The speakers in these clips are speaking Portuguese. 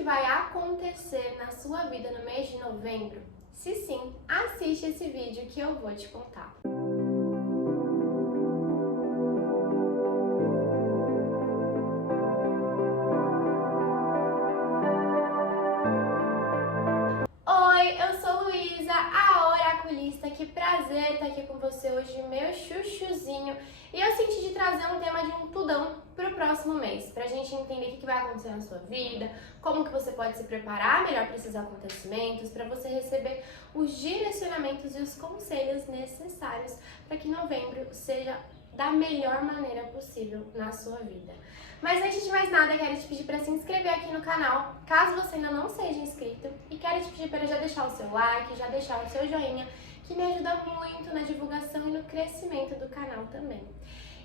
que vai acontecer na sua vida no mês de novembro? Se sim, assiste esse vídeo que eu vou te contar. Oi, eu sou Luísa, a oraculista. Que prazer estar aqui com você hoje, meu chuchuzinho. E eu senti de trazer um tema de um tudão pro próximo mês, pra gente entender o que vai acontecer na sua vida, como que você pode se preparar melhor para esses acontecimentos, para você receber os direcionamentos e os conselhos necessários para que novembro seja da melhor maneira possível na sua vida. Mas antes de mais nada, quero te pedir para se inscrever aqui no canal, caso você ainda não seja inscrito, e quero te pedir para já deixar o seu like, já deixar o seu joinha, que me ajuda muito na divulgação e no crescimento do canal também.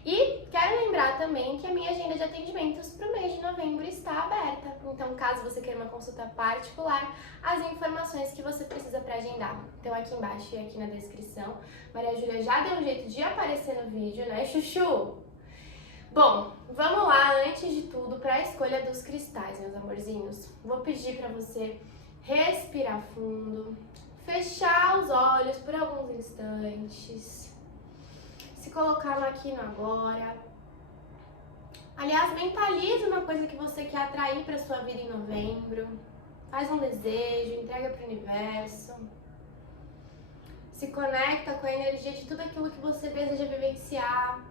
E quero lembrar também que a minha agenda de atendimentos para o mês de novembro está aberta. Então, caso você queira uma consulta particular, as informações que você precisa para agendar estão aqui embaixo e aqui na descrição. Maria Júlia já deu um jeito de aparecer no vídeo, né, chuchu? Bom, vamos lá, antes de tudo, para a escolha dos cristais, meus amorzinhos. Vou pedir para você respirar fundo, fechar os olhos por alguns instantes, se colocar no aqui e no agora. Aliás, mentalize uma coisa que você quer atrair para sua vida em novembro. Faz um desejo, entrega para o universo. Se conecta com a energia de tudo aquilo que você deseja vivenciar.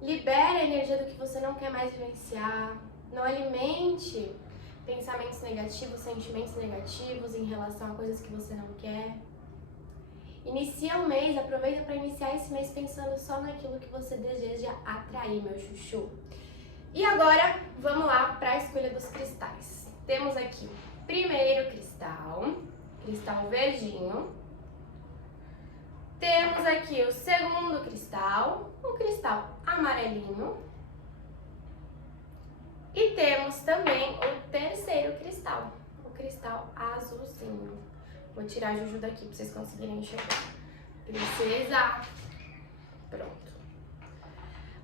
Libere a energia do que você não quer mais vivenciar. Não alimente pensamentos negativos, sentimentos negativos em relação a coisas que você não quer. Inicia o mês, aproveita para iniciar esse mês pensando só naquilo que você deseja atrair, meu chuchu. E agora, vamos lá para a escolha dos cristais. Temos aqui o primeiro cristal, cristal verdinho. Temos aqui o segundo cristal, o cristal amarelinho. E temos também o terceiro cristal, o cristal azulzinho. Vou tirar a Juju daqui para vocês conseguirem enxergar. Princesa. Pronto.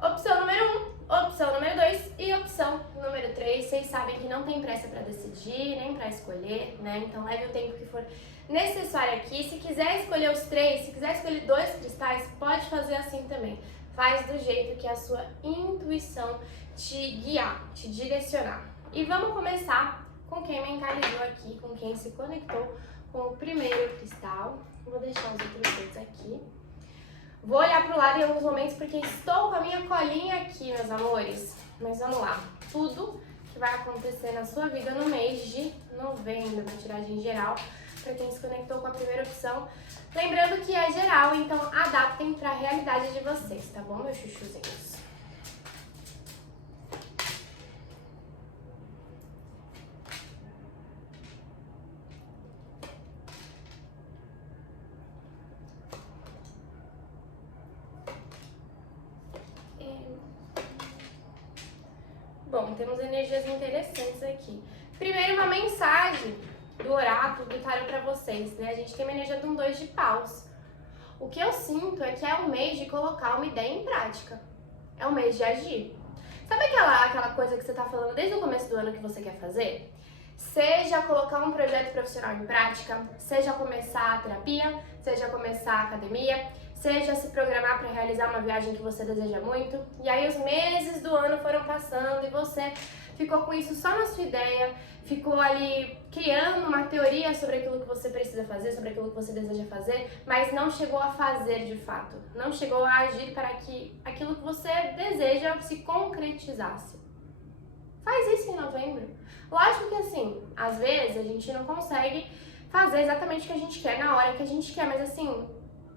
Opção número 1, opção número 2 e opção número 3. Vocês sabem que não tem pressa para decidir, nem para escolher, né? Então leve o tempo que for necessário aqui. Se quiser escolher os 3, se quiser escolher 2 cristais, pode fazer assim também. Faz do jeito que a sua intuição te guiar, te direcionar. E vamos começar com quem mentalizou aqui, com quem se conectou com o primeiro cristal. Vou deixar os outros dois aqui. Vou olhar para o lado em alguns momentos porque estou com a minha colinha aqui, meus amores. Mas vamos lá. Tudo que vai acontecer na sua vida no mês de novembro. Uma tiragem geral para quem se conectou com a primeira opção. Lembrando que é geral, então adaptem para a realidade de vocês, tá bom, meus chuchuzinhos? Bom, temos energias interessantes aqui. Primeiro, uma mensagem do oráculo do tarô para vocês, né? A gente tem uma energia de um 2 de paus. O que eu sinto é que é um mês de colocar uma ideia em prática. É um mês de agir. Sabe aquela coisa que você tá falando desde o começo do ano que você quer fazer? Seja colocar um projeto profissional em prática, seja começar a terapia, seja começar a academia, seja se programar para realizar uma viagem que você deseja muito. E aí os meses do ano foram passando e você ficou com isso só na sua ideia, ficou ali criando uma teoria sobre aquilo que você precisa fazer, sobre aquilo que você deseja fazer, mas não chegou a fazer de fato, não chegou a agir para que aquilo que você deseja se concretizasse. Faz isso em novembro. Lógico que assim, às vezes a gente não consegue fazer exatamente o que a gente quer na hora que a gente quer, mas assim,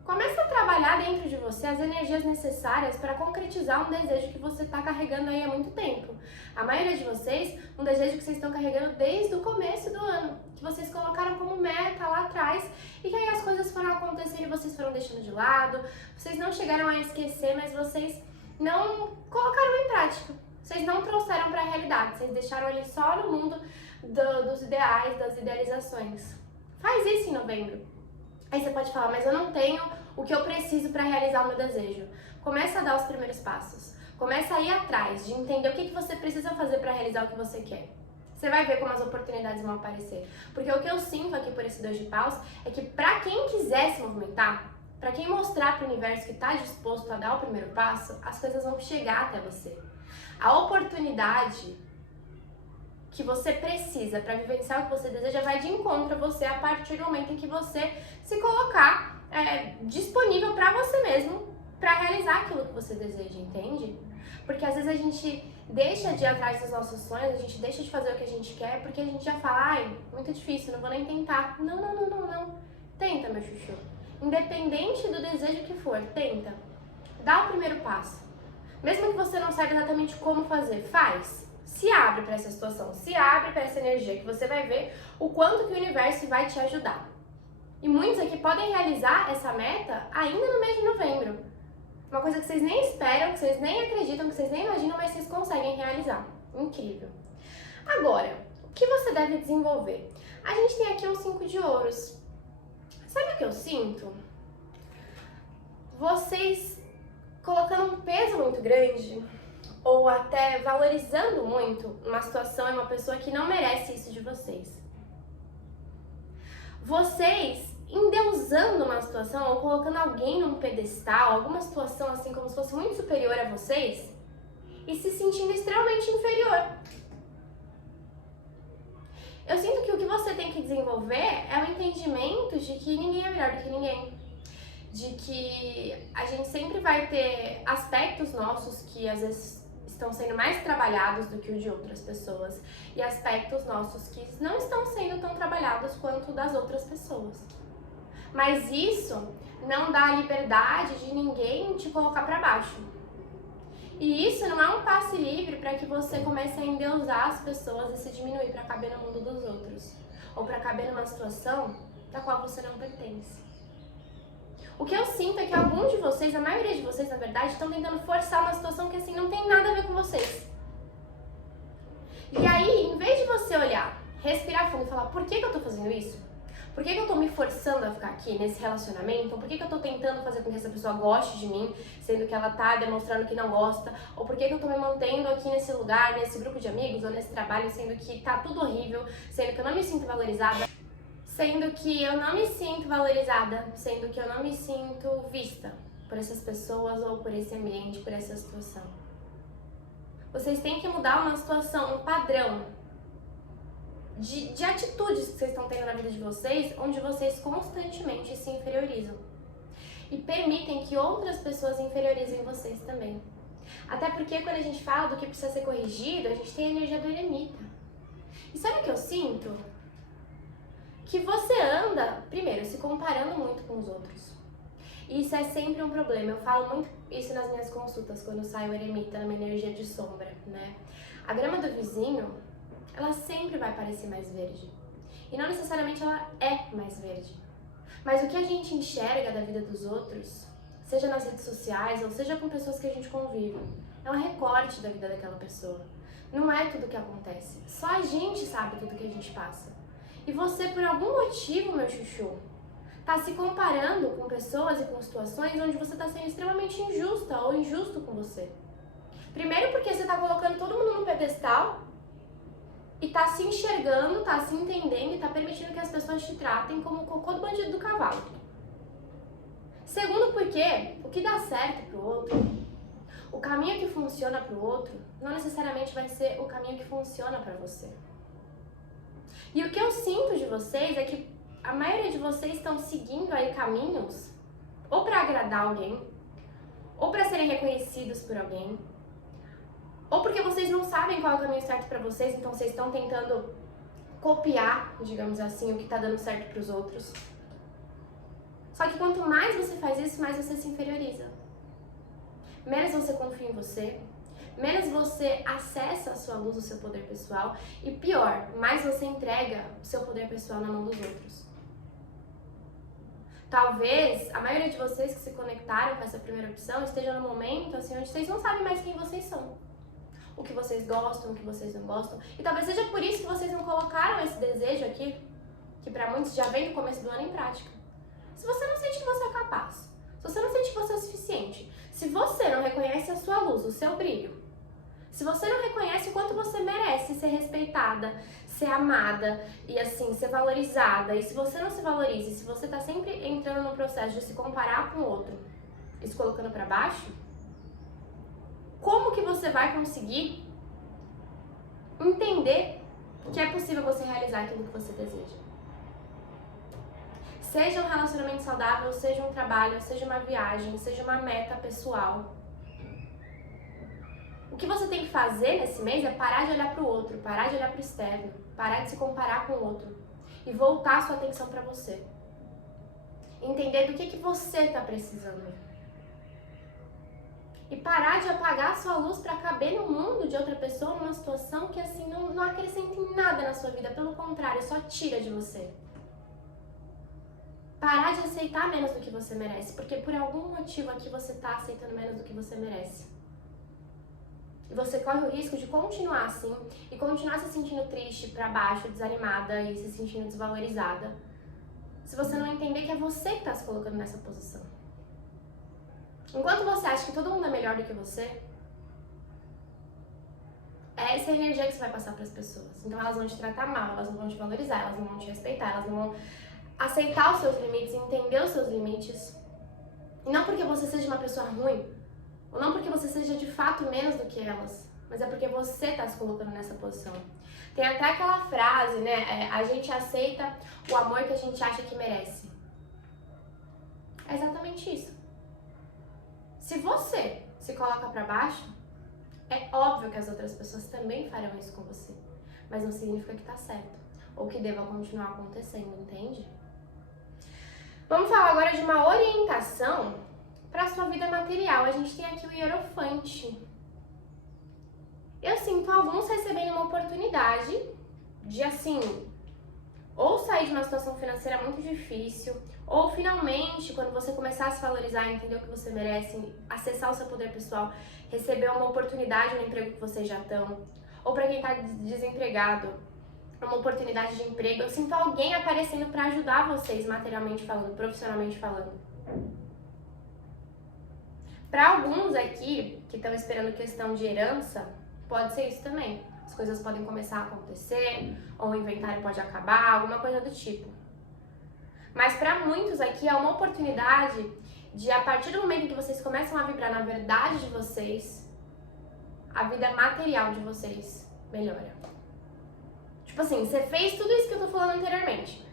começa a trabalhar dentro de você as energias necessárias para concretizar um desejo que você está carregando aí há muito tempo. A maioria de vocês, um desejo que vocês estão carregando desde o começo do ano, que vocês colocaram como meta lá atrás e que aí as coisas foram acontecendo e vocês foram deixando de lado, vocês não chegaram a esquecer, mas vocês não colocaram em prática. Vocês não trouxeram para a realidade, vocês deixaram ali só no mundo dos ideais, das idealizações. Faz isso em novembro. Aí você pode falar, mas eu não tenho o que eu preciso para realizar o meu desejo. Começa a dar os primeiros passos. Começa a ir atrás de entender o que você precisa fazer para realizar o que você quer. Você vai ver como as oportunidades vão aparecer. Porque o que eu sinto aqui por esse 2 de paus é que pra quem quiser se movimentar, pra quem mostrar pro universo que tá disposto a dar o primeiro passo, as coisas vão chegar até você. A oportunidade que você precisa para vivenciar o que você deseja vai de encontro a você a partir do momento em que você se colocar disponível para você mesmo para realizar aquilo que você deseja, entende? Porque às vezes a gente deixa de ir atrás dos nossos sonhos, a gente deixa de fazer o que a gente quer porque a gente já fala, ai, muito difícil, não vou nem tentar. Não. Tenta, meu chuchu. Independente do desejo que for, tenta. Dá o primeiro passo. Mesmo que você não saiba exatamente como fazer, faz. Se abre para essa situação, se abre para essa energia, que você vai ver o quanto que o universo vai te ajudar. E muitos aqui podem realizar essa meta ainda no mês de novembro. Uma coisa que vocês nem esperam, que vocês nem acreditam, que vocês nem imaginam, mas vocês conseguem realizar. Incrível. Agora, o que você deve desenvolver? A gente tem aqui um 5 de ouros. Sabe o que eu sinto? Vocês colocando um peso muito grande ou até valorizando muito uma situação e uma pessoa que não merece isso de vocês. Vocês endeusando uma situação ou colocando alguém num pedestal, alguma situação assim como se fosse muito superior a vocês e se sentindo extremamente inferior. Eu sinto que o que você tem que desenvolver é o entendimento de que ninguém é melhor do que ninguém. De que a gente sempre vai ter aspectos nossos que às vezes estão sendo mais trabalhados do que o de outras pessoas e aspectos nossos que não estão sendo tão trabalhados quanto das outras pessoas. Mas isso não dá a liberdade de ninguém te colocar para baixo. E isso não é um passe livre para que você comece a endeusar as pessoas e se diminuir para caber no mundo dos outros ou para caber numa situação da qual você não pertence. O que eu sinto é que alguns de vocês, a maioria de vocês, na verdade, estão tentando forçar uma situação que, assim, não tem nada a ver com vocês. E aí, em vez de você olhar, respirar fundo e falar, por que eu tô fazendo isso? Por que eu tô me forçando a ficar aqui nesse relacionamento? Ou por que eu tô tentando fazer com que essa pessoa goste de mim, sendo que ela tá demonstrando que não gosta? Ou por que eu tô me mantendo aqui nesse lugar, nesse grupo de amigos ou nesse trabalho, sendo que tá tudo horrível, sendo que eu não me sinto valorizada? Sendo que eu não me sinto valorizada, sendo que eu não me sinto vista por essas pessoas ou por esse ambiente, por essa situação. Vocês têm que mudar uma situação, um padrão de atitudes que vocês estão tendo na vida de vocês, onde vocês constantemente se inferiorizam. E permitem que outras pessoas inferiorizem vocês também. Até porque quando a gente fala do que precisa ser corrigido, a gente tem a energia do eremita. E sabe o que eu sinto? Que você anda, primeiro, se comparando muito com os outros. E isso é sempre um problema. Eu falo muito isso nas minhas consultas, quando sai o eremita numa energia de sombra, né? A grama do vizinho, ela sempre vai parecer mais verde. E não necessariamente ela é mais verde. Mas o que a gente enxerga da vida dos outros, seja nas redes sociais ou seja com pessoas que a gente convive, é um recorte da vida daquela pessoa. Não é tudo o que acontece. Só a gente sabe tudo que a gente passa. E você, por algum motivo, meu chuchu, tá se comparando com pessoas e com situações onde você tá sendo extremamente injusta ou injusto com você. Primeiro porque você tá colocando todo mundo no pedestal e tá se enxergando, tá se entendendo e tá permitindo que as pessoas te tratem como o cocô do bandido do cavalo. Segundo porque o que dá certo pro outro, o caminho que funciona pro outro, não necessariamente vai ser o caminho que funciona pra você. E o que eu sinto de vocês é que a maioria de vocês estão seguindo aí caminhos ou para agradar alguém, ou para serem reconhecidos por alguém, ou porque vocês não sabem qual é o caminho certo para vocês, então vocês estão tentando copiar, digamos assim, o que tá dando certo para os outros. Só que quanto mais você faz isso, mais você se inferioriza. Menos você confia em você, menos você acessa a sua luz, o seu poder pessoal e pior, mais você entrega o seu poder pessoal na mão dos outros. Talvez a maioria de vocês que se conectaram com essa primeira opção esteja no momento assim, onde vocês não sabem mais quem vocês são. O que vocês gostam, o que vocês não gostam. E talvez seja por isso que vocês não colocaram esse desejo aqui, que pra muitos já vem do começo do ano, em prática. Se você não sente que você é capaz, se você não sente que você é suficiente, se você não reconhece a sua luz, o seu brilho, se você não reconhece o quanto você merece ser respeitado, respeitada, ser amada e assim, ser valorizada. E se você não se valoriza, se você tá sempre entrando no processo de se comparar com o outro e se colocando pra baixo, como que você vai conseguir entender que é possível você realizar aquilo que você deseja? Seja um relacionamento saudável, seja um trabalho, seja uma viagem, seja uma meta pessoal. O que você tem que fazer nesse mês é parar de olhar para o outro, parar de olhar para o externo, parar de se comparar com o outro e voltar a sua atenção para você. Entender do que você está precisando. E parar de apagar a sua luz para caber no mundo de outra pessoa, numa situação que assim não acrescenta em nada na sua vida, pelo contrário, só tira de você. Parar de aceitar menos do que você merece, porque por algum motivo aqui você está aceitando menos do que você merece. E você corre o risco de continuar assim, e continuar se sentindo triste, pra baixo, desanimada e se sentindo desvalorizada, se você não entender que é você que está se colocando nessa posição. Enquanto você acha que todo mundo é melhor do que você, é essa energia que você vai passar para as pessoas. Então elas vão te tratar mal, elas não vão te valorizar, elas não vão te respeitar, elas não vão aceitar os seus limites, entender os seus limites. E não porque você seja uma pessoa ruim, ou não porque você seja de fato menos do que elas, mas é porque você está se colocando nessa posição. Tem até aquela frase, né? A gente aceita o amor que a gente acha que merece. É exatamente isso. Se você se coloca pra baixo, é óbvio que as outras pessoas também farão isso com você. Mas não significa que tá certo, ou que deva continuar acontecendo, entende? Vamos falar agora de uma orientação para a sua vida material. A gente tem aqui o Hierofante. Eu sinto alguns recebendo uma oportunidade de, assim, ou sair de uma situação financeira muito difícil, ou finalmente, quando você começar a se valorizar, entender o que você merece, acessar o seu poder pessoal, receber uma oportunidade no emprego que vocês já estão, ou para quem está desempregado, uma oportunidade de emprego. Eu sinto alguém aparecendo para ajudar vocês, materialmente falando, profissionalmente falando. Para alguns aqui, que estão esperando questão de herança, pode ser isso também. As coisas podem começar a acontecer, ou o inventário pode acabar, alguma coisa do tipo. Mas para muitos aqui é uma oportunidade de, a partir do momento em que vocês começam a vibrar na verdade de vocês, a vida material de vocês melhora. Tipo assim, você fez tudo isso que eu tô falando anteriormente.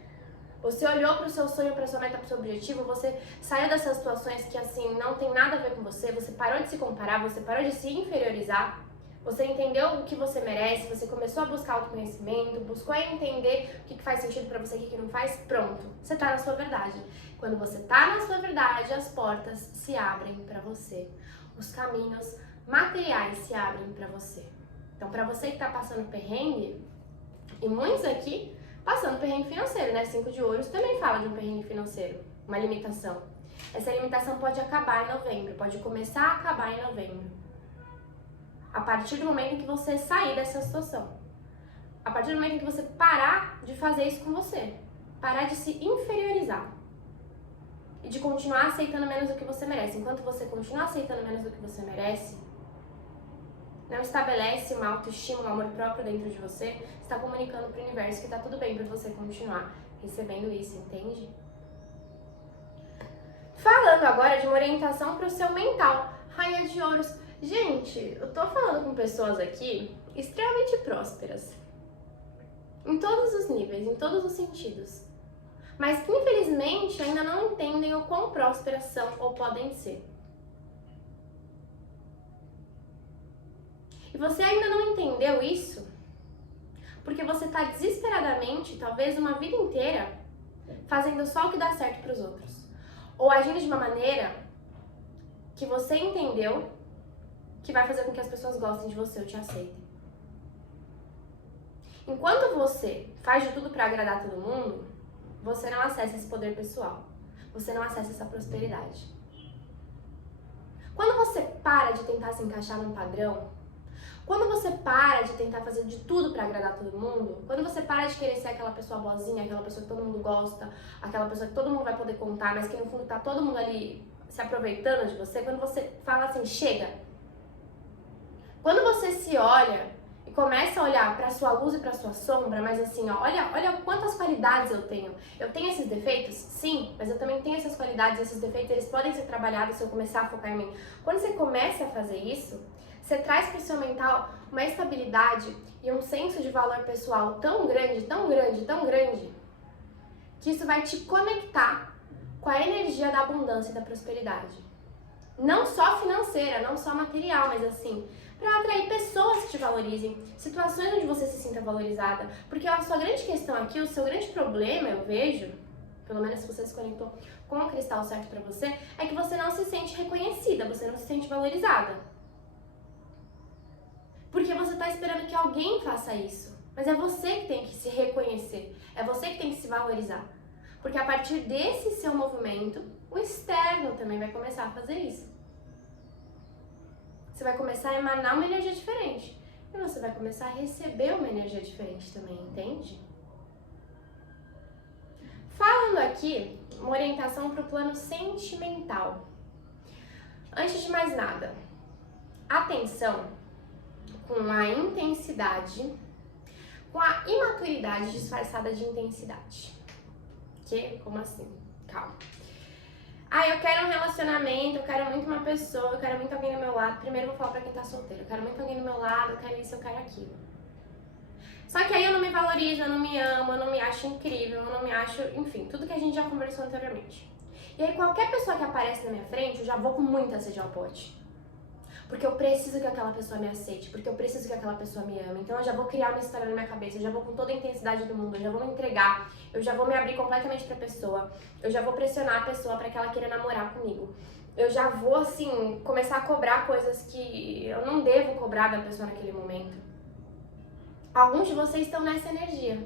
Você olhou pro seu sonho, pra sua meta, pro seu objetivo, você saiu dessas situações que assim não tem nada a ver com você, você parou de se comparar, você parou de se inferiorizar, você entendeu o que você merece, você começou a buscar autoconhecimento, buscou entender o que faz sentido pra você e o que não faz, pronto, você tá na sua verdade. Quando você tá na sua verdade, as portas se abrem pra você, os caminhos materiais se abrem pra você. Então, pra você que tá passando perrengue, e muitos aqui passando perrengue financeiro, né? 5 de ouros também fala de um perrengue financeiro, uma limitação. Essa limitação pode acabar em novembro, pode começar a acabar em novembro. A partir do momento em que você sair dessa situação. A partir do momento em que você parar de fazer isso com você. Parar de se inferiorizar. E de continuar aceitando menos do que você merece. Enquanto você continuar aceitando menos do que você merece, não estabelece uma autoestima, um amor próprio dentro de você, está comunicando para o universo que tá tudo bem para você continuar recebendo isso, entende? Falando agora de uma orientação para o seu mental. Rainha de Ouros. Gente, eu tô falando com pessoas aqui extremamente prósperas. Em todos os níveis, em todos os sentidos. Mas que infelizmente ainda não entendem o quão prósperas são ou podem ser. E você ainda não entendeu isso porque você está desesperadamente, talvez uma vida inteira, fazendo só o que dá certo para os outros. Ou agindo de uma maneira que você entendeu que vai fazer com que as pessoas gostem de você ou te aceitem. Enquanto você faz de tudo para agradar todo mundo, você não acessa esse poder pessoal. Você não acessa essa prosperidade. Quando você para de tentar se encaixar num padrão, quando você para de tentar fazer de tudo pra agradar todo mundo, quando você para de querer ser aquela pessoa boazinha, aquela pessoa que todo mundo gosta, aquela pessoa que todo mundo vai poder contar, mas que no fundo tá todo mundo ali se aproveitando de você, quando você fala assim, chega. Quando você se olha e e começa a olhar para sua luz e para sua sombra, mas assim, ó, olha quantas qualidades eu tenho. Eu tenho esses defeitos? Sim, mas eu também tenho essas qualidades, esses defeitos, eles podem ser trabalhados se eu começar a focar em mim. Quando você começa a fazer isso, você traz para o seu mental uma estabilidade e um senso de valor pessoal tão grande, tão grande, tão grande, que isso vai te conectar com a energia da abundância e da prosperidade. Não só financeira, não só material, mas assim, para atrair pessoas que te valorizem, situações onde você se sinta valorizada. Porque a sua grande questão aqui, o seu grande problema, eu vejo, pelo menos se você se conectou com o cristal certo para você, é que você não se sente reconhecida, você não se sente valorizada. Porque você está esperando que alguém faça isso. Mas é você que tem que se reconhecer, é você que tem que se valorizar. Porque a partir desse seu movimento, o externo também vai começar a fazer isso. Você vai começar a emanar uma energia diferente. E você vai começar a receber uma energia diferente também, entende? Falando aqui, uma orientação para o plano sentimental. Antes de mais nada, atenção com a intensidade, com a imaturidade disfarçada de intensidade. Que? Como assim? Calma. Eu quero um relacionamento, eu quero muito uma pessoa, eu quero muito alguém do meu lado. Primeiro eu vou falar pra quem tá solteiro, eu quero muito alguém do meu lado, eu quero isso, eu quero aquilo. Só que aí eu não me valorizo, eu não me amo, eu não me acho incrível, eu não me acho, enfim, tudo que a gente já conversou anteriormente. E aí qualquer pessoa que aparece na minha frente, eu já vou com muita sede ao pote. Porque eu preciso que aquela pessoa me aceite, porque eu preciso que aquela pessoa me ame. Então eu já vou criar uma história na minha cabeça, eu já vou com toda a intensidade do mundo, eu já vou me entregar, eu já vou me abrir completamente pra pessoa, eu já vou pressionar a pessoa pra que ela queira namorar comigo. Eu já vou, assim, começar a cobrar coisas que eu não devo cobrar da pessoa naquele momento. Alguns de vocês estão nessa energia,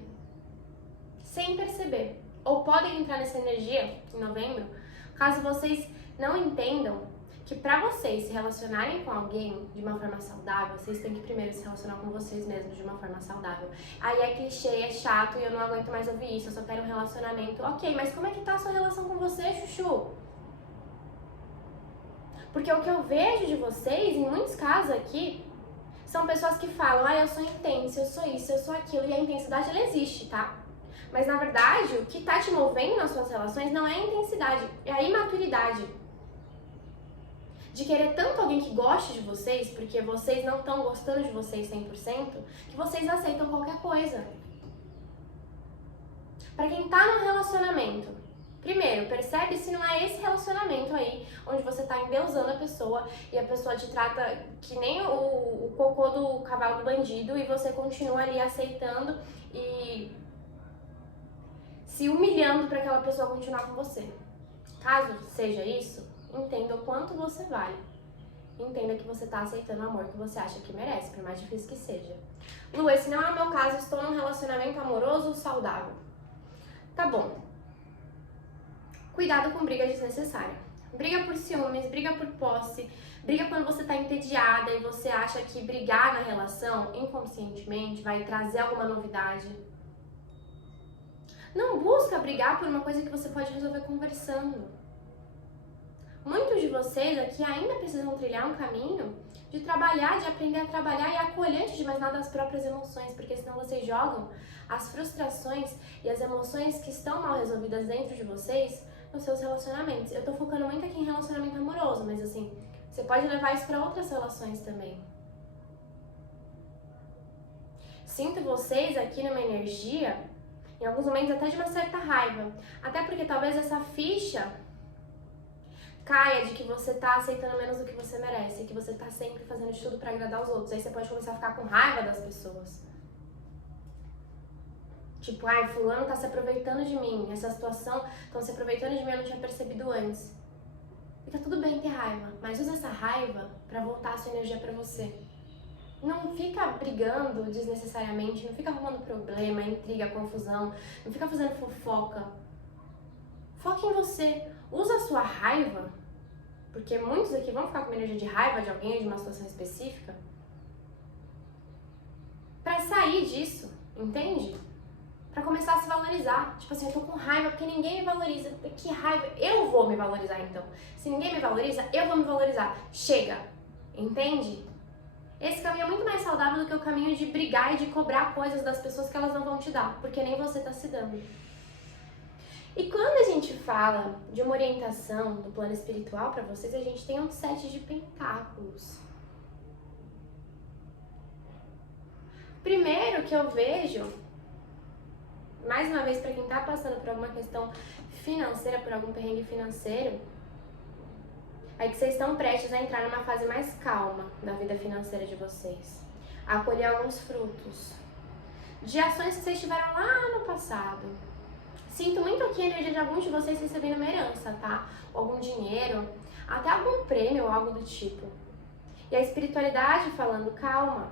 sem perceber. Ou podem entrar nessa energia em novembro, caso vocês não entendam que pra vocês se relacionarem com alguém de uma forma saudável, vocês têm que primeiro se relacionar com vocês mesmos de uma forma saudável. Aí é clichê, é chato e eu não aguento mais ouvir isso, eu só quero um relacionamento. Ok, mas como é que tá a sua relação com você, Chuchu? Porque o que eu vejo de vocês, em muitos casos aqui, são pessoas que falam, eu sou intensa, eu sou isso, eu sou aquilo, e a intensidade ela existe, tá? Mas na verdade, o que tá te movendo nas suas relações não é a intensidade, é a imaturidade. De querer tanto alguém que goste de vocês, porque vocês não estão gostando de vocês 100%, que vocês aceitam qualquer coisa. Pra quem tá num relacionamento, primeiro, percebe se não é esse relacionamento aí, onde você tá endeusando a pessoa e a pessoa te trata que nem o cocô do cavalo do bandido e você continua ali aceitando e se humilhando pra aquela pessoa continuar com você. Caso seja isso, entenda o quanto você vale. Entenda que você tá aceitando o amor que você acha que merece, por mais difícil que seja. Lu, esse não é o meu caso, estou num relacionamento amoroso saudável. Tá bom. Cuidado com briga desnecessária. Briga por ciúmes, briga por posse, briga quando você tá entediada e você acha que brigar na relação, inconscientemente, vai trazer alguma novidade. Não busca brigar por uma coisa que você pode resolver conversando. Muitos de vocês aqui ainda precisam trilhar um caminho de trabalhar, de aprender a trabalhar e acolher, antes de mais nada, as próprias emoções, porque senão vocês jogam as frustrações e as emoções que estão mal resolvidas dentro de vocês nos seus relacionamentos. Eu tô focando muito aqui em relacionamento amoroso, mas assim, você pode levar isso para outras relações também. Sinto vocês aqui numa energia, em alguns momentos até de uma certa raiva, até porque talvez essa ficha caia de que você tá aceitando menos do que você merece, que você tá sempre fazendo de tudo pra agradar os outros. Aí você pode começar a ficar com raiva das pessoas. Tipo, fulano tá se aproveitando de mim, essa situação, estão se aproveitando de mim, eu não tinha percebido antes. E tá tudo bem ter raiva, mas usa essa raiva pra voltar a sua energia pra você. Não fica brigando desnecessariamente, não fica arrumando problema, intriga, confusão, não fica fazendo fofoca. Foca em você. Usa a sua raiva, porque muitos aqui vão ficar com energia de raiva de alguém, de uma situação específica, pra sair disso, entende? Pra começar a se valorizar. Tipo assim, eu tô com raiva porque ninguém me valoriza. Que raiva, eu vou me valorizar então. Se ninguém me valoriza, eu vou me valorizar. Chega, entende? Esse caminho é muito mais saudável do que o caminho de brigar e de cobrar coisas das pessoas que elas não vão te dar, porque nem você tá se dando. E quando a gente fala de uma orientação do plano espiritual para vocês, a gente tem um 7 de pentáculos. Primeiro que eu vejo, mais uma vez para quem tá passando por alguma questão financeira, por algum perrengue financeiro, é que vocês estão prestes a entrar numa fase mais calma da vida financeira de vocês. A colher alguns frutos de ações que vocês tiveram lá no passado. Sinto muito aqui a energia de alguns de vocês recebendo uma herança, tá? Ou algum dinheiro, até algum prêmio ou algo do tipo. E a espiritualidade falando, calma.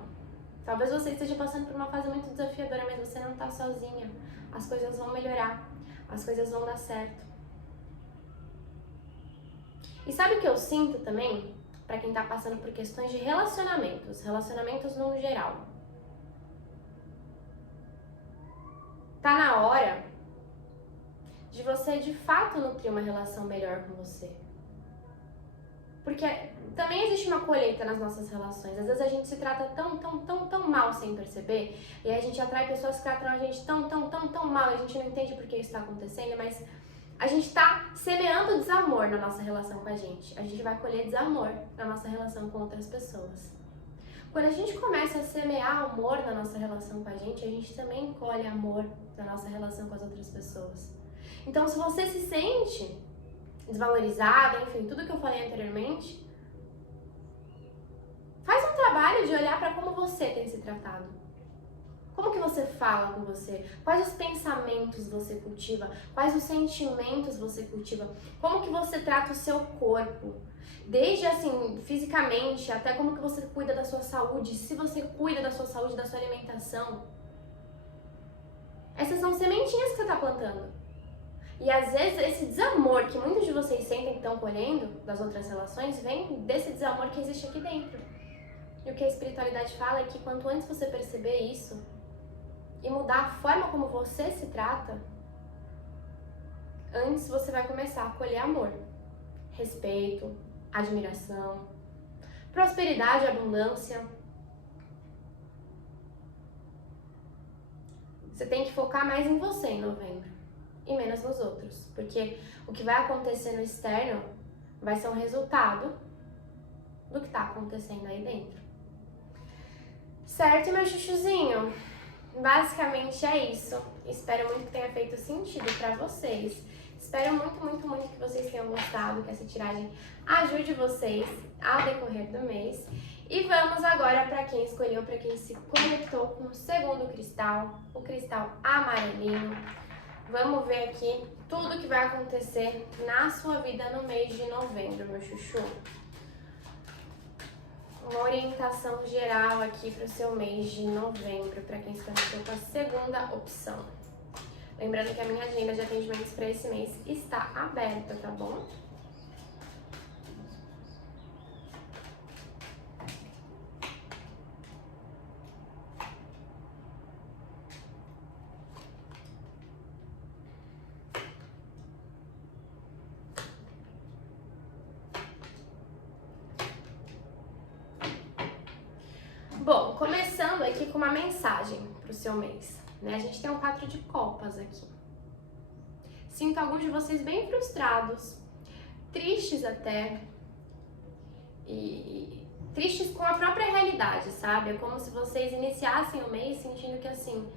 Talvez você esteja passando por uma fase muito desafiadora, mas você não tá sozinha. As coisas vão melhorar, as coisas vão dar certo. E sabe o que eu sinto também? Pra quem tá passando por questões de relacionamentos no geral. Tá na hora de você de fato nutrir uma relação melhor com você. Porque também existe uma colheita nas nossas relações. Às vezes a gente se trata tão mal sem perceber, e aí a gente atrai pessoas que tratam a gente tão mal, e a gente não entende por que isso está acontecendo, mas a gente está semeando desamor na nossa relação com a gente. A gente vai colher desamor na nossa relação com outras pessoas. Quando a gente começa a semear amor na nossa relação com a gente também colhe amor na nossa relação com as outras pessoas. Então, se você se sente desvalorizada, enfim, tudo que eu falei anteriormente, faz um trabalho de olhar para como você tem se tratado. Como que você fala com você? Quais os pensamentos você cultiva? Quais os sentimentos você cultiva? Como que você trata o seu corpo? Desde assim, fisicamente, até como que você cuida da sua saúde, se você cuida da sua saúde, da sua alimentação. Essas são sementinhas que você está plantando. E às vezes esse desamor que muitos de vocês sentem que estão colhendo das outras relações vem desse desamor que existe aqui dentro. E o que a espiritualidade fala é que quanto antes você perceber isso e mudar a forma como você se trata, antes você vai começar a colher amor, respeito, admiração, prosperidade, abundância. Você tem que focar mais em você em novembro e menos nos outros, porque o que vai acontecer no externo vai ser um resultado do que está acontecendo aí dentro. Certo, meu chuchuzinho? Basicamente é isso. Espero muito que tenha feito sentido para vocês. Espero muito que vocês tenham gostado, que essa tiragem ajude vocês ao decorrer do mês. E vamos agora para quem escolheu, para quem se conectou com o segundo cristal, o cristal amarelinho. Vamos ver aqui tudo que vai acontecer na sua vida no mês de novembro, meu chuchu. Uma orientação geral aqui para o seu mês de novembro, para quem se conectou com a segunda opção. Lembrando que a minha agenda de atendimentos para esse mês está aberta, tá bom? Bom, começando aqui com uma mensagem para o seu mês, né? A gente tem um 4 de copas aqui. Sinto alguns de vocês bem frustrados, tristes até, e tristes com a própria realidade, sabe? É como se vocês iniciassem o mês sentindo que assim,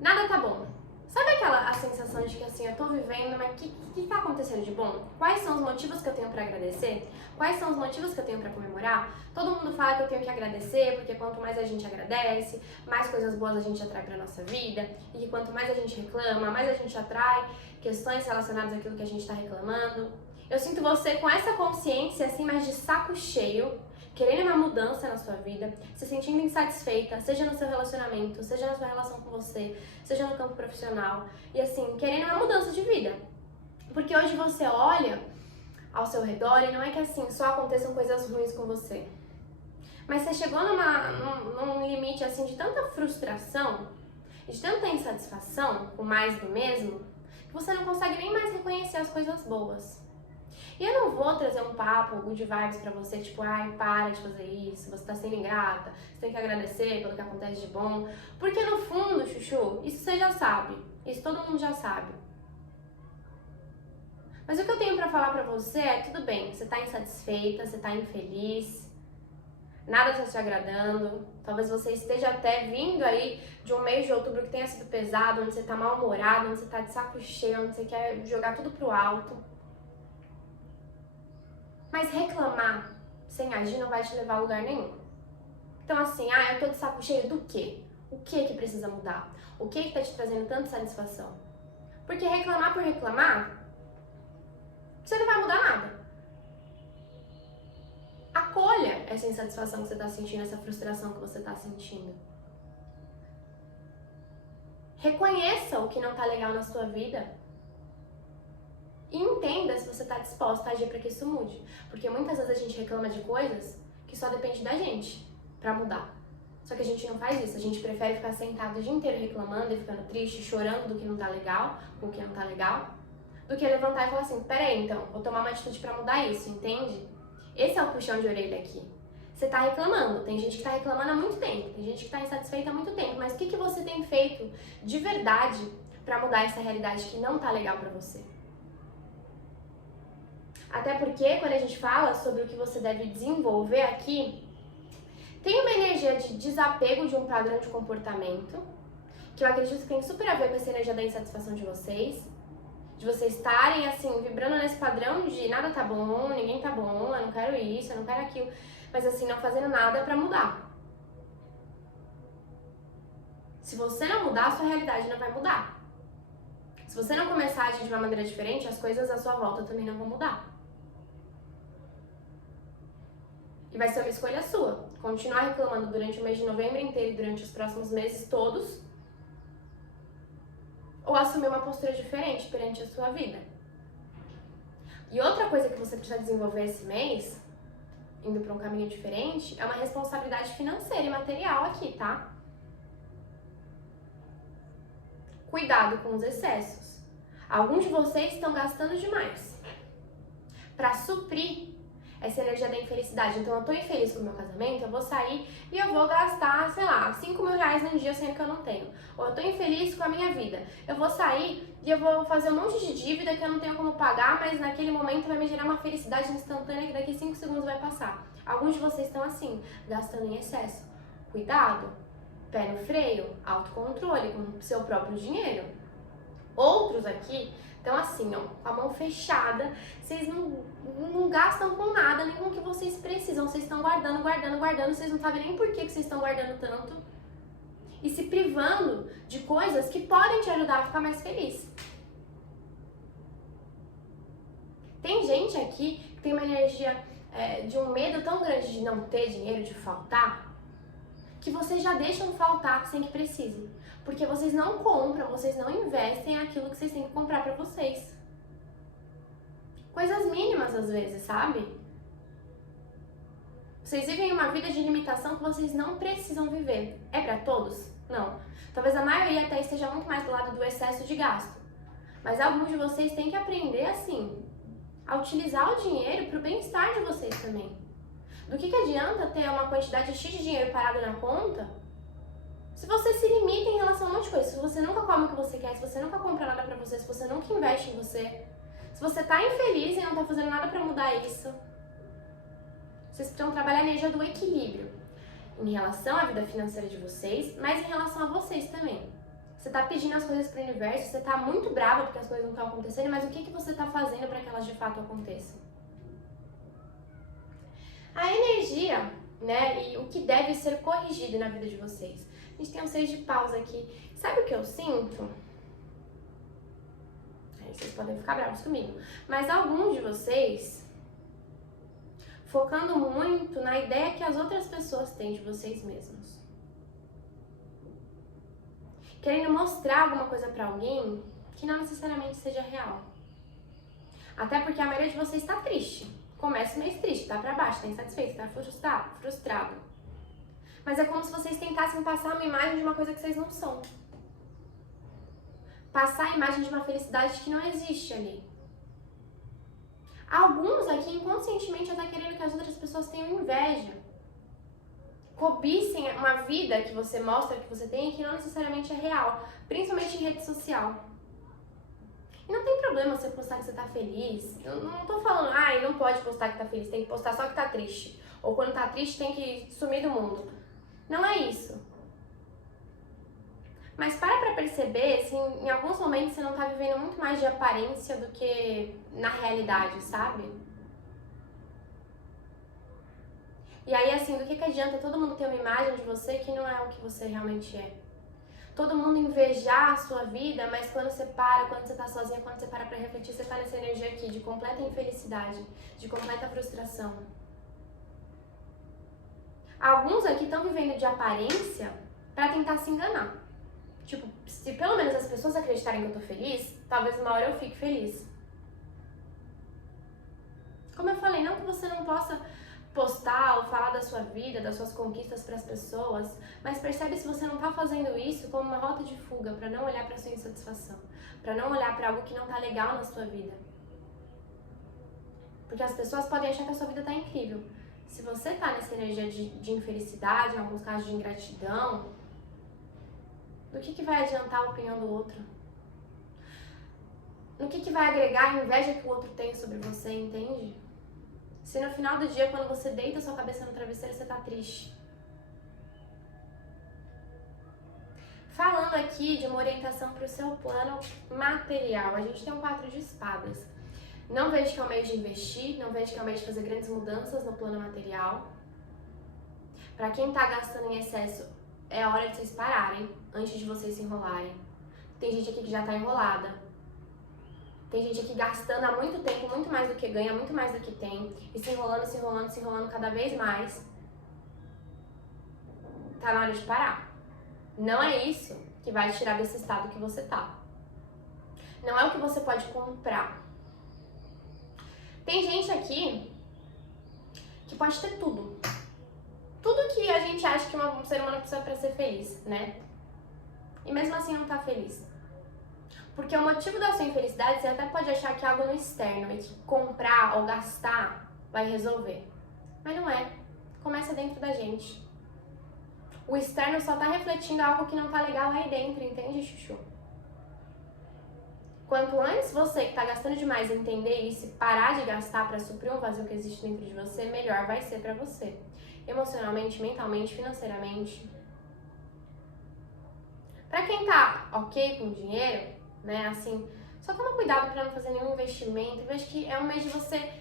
nada tá bom. Sabe aquela sensação de que assim, eu tô vivendo, mas o que tá acontecendo de bom? Quais são os motivos que eu tenho pra agradecer? Quais são os motivos que eu tenho pra comemorar? Todo mundo fala que eu tenho que agradecer, porque quanto mais a gente agradece, mais coisas boas a gente atrai pra nossa vida. E que quanto mais a gente reclama, mais a gente atrai questões relacionadas àquilo que a gente tá reclamando. Eu sinto você com essa consciência assim, mas de saco cheio, querendo uma mudança na sua vida, se sentindo insatisfeita, seja no seu relacionamento, seja na sua relação com você, seja no campo profissional, e assim, querendo uma mudança de vida. Porque hoje você olha ao seu redor e não é que assim, só aconteçam coisas ruins com você. Mas você chegou num limite assim de tanta frustração, de tanta insatisfação com mais do mesmo, que você não consegue nem mais reconhecer as coisas boas. E E eu não vou trazer um papo, good vibes pra você, tipo, ai, para de fazer isso, você tá sendo ingrata, você tem que agradecer pelo que acontece de bom. Porque no fundo, chuchu, isso você já sabe, isso todo mundo já sabe. Mas o que eu tenho pra falar pra você é, tudo bem, você tá insatisfeita, você tá infeliz, nada tá te agradando, talvez você esteja até vindo aí de um mês de outubro que tenha sido pesado, onde você tá mal-humorado, onde você tá de saco cheio, onde você quer jogar tudo pro alto. Mas reclamar sem agir não vai te levar a lugar nenhum. Então assim, eu tô de saco cheio do quê? O que que precisa mudar? O que que tá te trazendo tanta satisfação? Porque reclamar por reclamar, você não vai mudar nada. Acolha essa insatisfação que você tá sentindo, essa frustração que você tá sentindo. Reconheça o que não tá legal na sua vida. E entenda se você está disposta a agir para que isso mude. Porque muitas vezes a gente reclama de coisas que só depende da gente para mudar. Só que a gente não faz isso. A gente prefere ficar sentado o dia inteiro reclamando e ficando triste, chorando do que não tá legal, com o que não tá legal, do que levantar e falar assim, peraí, então, vou tomar uma atitude para mudar isso, entende? Esse é o puxão de orelha aqui. Você tá reclamando, tem gente que tá reclamando há muito tempo, tem gente que tá insatisfeita há muito tempo, mas o que você tem feito de verdade para mudar essa realidade que não tá legal para você? Até porque, quando a gente fala sobre o que você deve desenvolver aqui, tem uma energia de desapego de um padrão de comportamento, que eu acredito que tem super a ver com essa energia da insatisfação de vocês estarem, assim, vibrando nesse padrão de nada tá bom, ninguém tá bom, eu não quero isso, eu não quero aquilo, mas assim, não fazendo nada pra mudar. Se você não mudar, a sua realidade não vai mudar. Se você não começar a agir de uma maneira diferente, as coisas à sua volta também não vão mudar. E vai ser uma escolha sua. Continuar reclamando durante o mês de novembro inteiro e durante os próximos meses todos. Ou assumir uma postura diferente perante a sua vida. E outra coisa que você precisa desenvolver esse mês, indo para um caminho diferente, é uma responsabilidade financeira e material aqui, tá? Cuidado com os excessos. Alguns de vocês estão gastando demais para suprir essa energia da infelicidade. Então, eu tô infeliz com o meu casamento, eu vou sair e eu vou gastar, sei lá, 5 mil reais num dia sendo que eu não tenho. Ou eu tô infeliz com a minha vida, eu vou sair e eu vou fazer um monte de dívida que eu não tenho como pagar, mas naquele momento vai me gerar uma felicidade instantânea que daqui 5 segundos vai passar. Alguns de vocês estão assim, gastando em excesso. Cuidado, pé no freio, autocontrole com o seu próprio dinheiro. Outros aqui então assim, ó, com a mão fechada, vocês não gastam com nada, nem com o que vocês precisam. Vocês estão guardando, vocês não sabem nem por que vocês estão guardando tanto. E se privando de coisas que podem te ajudar a ficar mais feliz. Tem gente aqui que tem uma energia de um medo tão grande de não ter dinheiro, de faltar, que vocês já deixam faltar sem que precise. Porque vocês não compram, vocês não investem aquilo que vocês têm que comprar pra vocês. Coisas mínimas às vezes, sabe? Vocês vivem uma vida de limitação que vocês não precisam viver. É pra todos? Não. Talvez a maioria até esteja muito mais do lado do excesso de gasto. Mas alguns de vocês têm que aprender, assim, a utilizar o dinheiro pro bem-estar de vocês também. Do que adianta ter uma quantidade X de dinheiro parado na conta se você se limita em relação a um monte de coisa? Se você nunca come o que você quer, se você nunca compra nada pra você, se você nunca investe em você, se você tá infeliz e não tá fazendo nada pra mudar isso, vocês precisam trabalhar a energia do equilíbrio em relação à vida financeira de vocês, mas em relação a vocês também. Você tá pedindo as coisas pro universo, você tá muito brava porque as coisas não estão acontecendo, mas o que você tá fazendo pra que elas de fato aconteçam? A energia, né, e o que deve ser corrigido na vida de vocês. A gente tem um 6 de paus aqui. Sabe o que eu sinto? Aí vocês podem ficar bravos comigo. Mas alguns de vocês focando muito na ideia que as outras pessoas têm de vocês mesmos. Querendo mostrar alguma coisa pra alguém que não necessariamente seja real. Até porque a maioria de vocês está triste. Começa o mês triste, tá pra baixo, tá insatisfeito, tá frustrado. Mas é como se vocês tentassem passar uma imagem de uma coisa que vocês não são. Passar a imagem de uma felicidade que não existe ali. Alguns aqui inconscientemente já tá querendo que as outras pessoas tenham inveja. Cobicem uma vida que você mostra que você tem e que não necessariamente é real, principalmente em rede social. E não tem problema você postar que você tá feliz. Eu não tô falando, não pode postar que tá feliz, tem que postar só que tá triste. Ou quando tá triste tem que sumir do mundo. Não é isso. Mas pra perceber se em alguns momentos você não tá vivendo muito mais de aparência do que na realidade, sabe? E aí, assim, do que adianta todo mundo ter uma imagem de você que não é o que você realmente é? Todo mundo invejar a sua vida, mas quando você tá sozinha, quando você para pra refletir, você tá nessa energia aqui de completa infelicidade, de completa frustração. Alguns aqui estão vivendo de aparência pra tentar se enganar. Tipo, se pelo menos as pessoas acreditarem que eu tô feliz, talvez uma hora eu fique feliz. Como eu falei, não que você não possa postar ou falar da sua vida, das suas conquistas para as pessoas, mas percebe se você não tá fazendo isso como uma rota de fuga para não olhar para sua insatisfação, para não olhar para algo que não tá legal na sua vida. Porque as pessoas podem achar que a sua vida tá incrível. Se você tá nessa energia de infelicidade, em alguns casos de ingratidão, do que vai adiantar a opinião do outro? No que vai agregar a inveja que o outro tem sobre você, entende? Se no final do dia, quando você deita sua cabeça no travesseiro, você tá triste. Falando aqui de uma orientação para o seu plano material, a gente tem um 4 de espadas. Não vejo que é o mês de investir, não vejo que é o mês de fazer grandes mudanças no plano material. Para quem tá gastando em excesso, é hora de vocês pararem, antes de vocês se enrolarem. Tem gente aqui que já tá enrolada. Tem gente aqui gastando há muito tempo, muito mais do que ganha, muito mais do que tem. E se enrolando cada vez mais. Tá na hora de parar. Não é isso que vai te tirar desse estado que você tá. Não é o que você pode comprar. Tem gente aqui que pode ter tudo. Tudo que a gente acha que um ser humano precisa pra ser feliz, né? E mesmo assim não tá feliz. Porque o motivo da sua infelicidade, você até pode achar que é algo no externo e que comprar ou gastar vai resolver. Mas não é. Começa dentro da gente. O externo só tá refletindo algo que não tá legal aí dentro, entende, Chuchu? Quanto antes você que tá gastando demais entender isso e parar de gastar pra suprir um vazio que existe dentro de você, melhor vai ser pra você. Emocionalmente, mentalmente, financeiramente. Pra quem tá ok com dinheiro, né, assim, só toma cuidado pra não fazer nenhum investimento. Eu vejo que é um mês de você,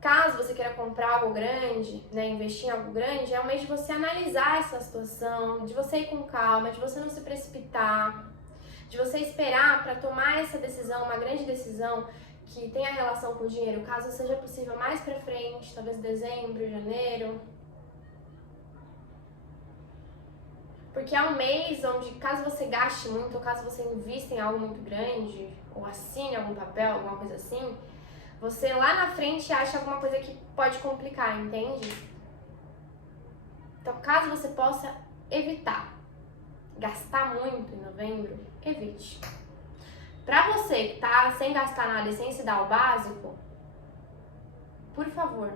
caso você queira comprar algo grande, né, investir em algo grande, é um mês de você analisar essa situação, de você ir com calma, de você não se precipitar, de você esperar pra tomar essa decisão, uma grande decisão que tenha relação com o dinheiro, caso seja possível mais pra frente, talvez dezembro, janeiro. Porque é um mês onde, caso você gaste muito, ou caso você invista em algo muito grande, ou assine algum papel, alguma coisa assim, você lá na frente acha alguma coisa que pode complicar, entende? Então, caso você possa evitar gastar muito em novembro, evite. Pra você que tá sem gastar nada e sem se dar o básico, por favor,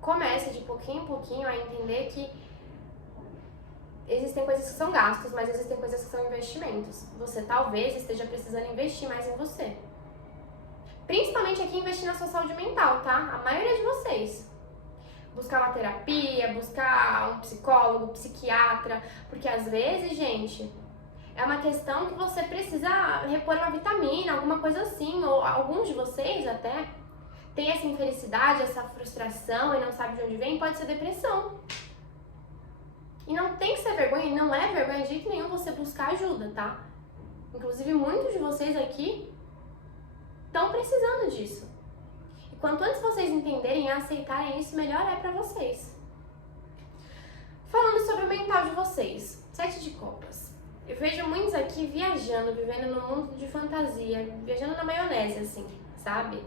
comece de pouquinho em pouquinho a entender que existem coisas que são gastos, mas existem coisas que são investimentos. Você talvez esteja precisando investir mais em você. Principalmente aqui investir na sua saúde mental, tá? A maioria de vocês. Buscar uma terapia, buscar um psicólogo, psiquiatra, porque às vezes, gente, é uma questão que você precisa repor uma vitamina, alguma coisa assim, ou alguns de vocês até têm essa infelicidade, essa frustração e não sabe de onde vem, pode ser depressão. E não tem que ser vergonha, não é vergonha de jeito nenhum você buscar ajuda, tá? Inclusive, muitos de vocês aqui estão precisando disso. E quanto antes vocês entenderem e aceitarem isso, melhor é pra vocês. Falando sobre o mental de vocês, 7 de copas. Eu vejo muitos aqui viajando, vivendo num mundo de fantasia, viajando na maionese, assim, sabe?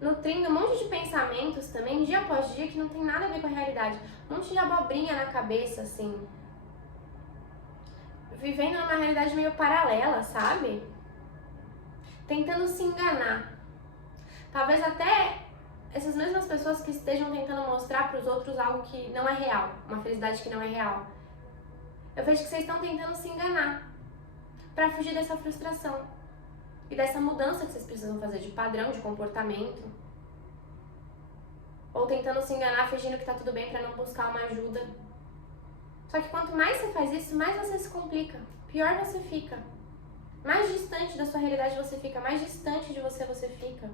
Nutrindo um monte de pensamentos também, dia após dia, que não tem nada a ver com a realidade. Um monte de abobrinha na cabeça, assim. Vivendo numa realidade meio paralela, sabe? Tentando se enganar. Talvez até essas mesmas pessoas que estejam tentando mostrar para os outros algo que não é real, uma felicidade que não é real. Eu vejo que vocês estão tentando se enganar para fugir dessa frustração e dessa mudança que vocês precisam fazer de padrão, de comportamento. Ou tentando se enganar, fingindo que tá tudo bem para não buscar uma ajuda. Só que quanto mais você faz isso, mais você se complica, pior você fica. Mais distante da sua realidade você fica, mais distante de você fica.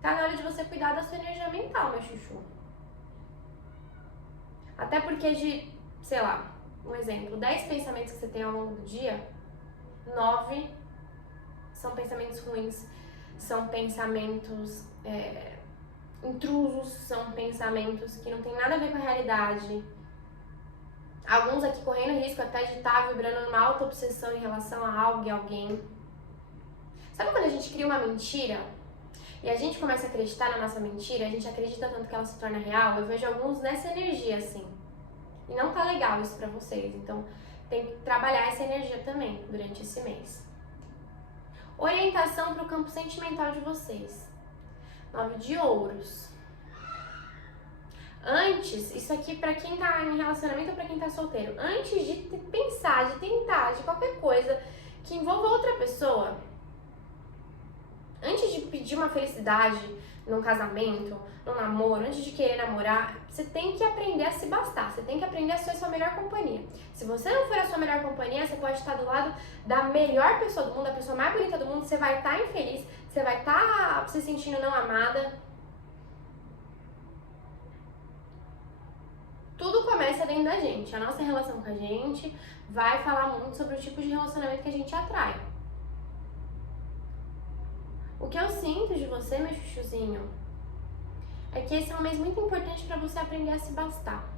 Tá na hora de você cuidar da sua energia mental, meu chuchu. Até porque de, sei lá, um exemplo, 10 pensamentos que você tem ao longo do dia, 9 são pensamentos ruins, são pensamentos intrusos, são pensamentos que não tem nada a ver com a realidade. Alguns aqui correndo risco até de estar vibrando numa alta obsessão em relação a algo e alguém. Sabe quando a gente cria uma mentira e a gente começa a acreditar na nossa mentira, a gente acredita tanto que ela se torna real? Eu vejo alguns nessa energia assim. E não tá legal isso pra vocês, então tem que trabalhar essa energia também durante esse mês. Orientação para o campo sentimental de vocês. 9 de ouros. Antes, isso aqui pra quem tá em relacionamento ou pra quem tá solteiro, antes de pensar, de tentar, de qualquer coisa que envolva outra pessoa, antes de pedir uma felicidade num casamento, num namoro, antes de querer namorar, você tem que aprender a se bastar, você tem que aprender a ser a sua melhor companhia. Se você não for a sua melhor companhia, você pode estar do lado da melhor pessoa do mundo, a pessoa mais bonita do mundo, você vai estar infeliz, você vai estar se sentindo não amada. Tudo começa dentro da gente, a nossa relação com a gente vai falar muito sobre o tipo de relacionamento que a gente atrai. O que eu sinto de você, meu chuchuzinho, é que esse é um mês muito importante para você aprender a se bastar.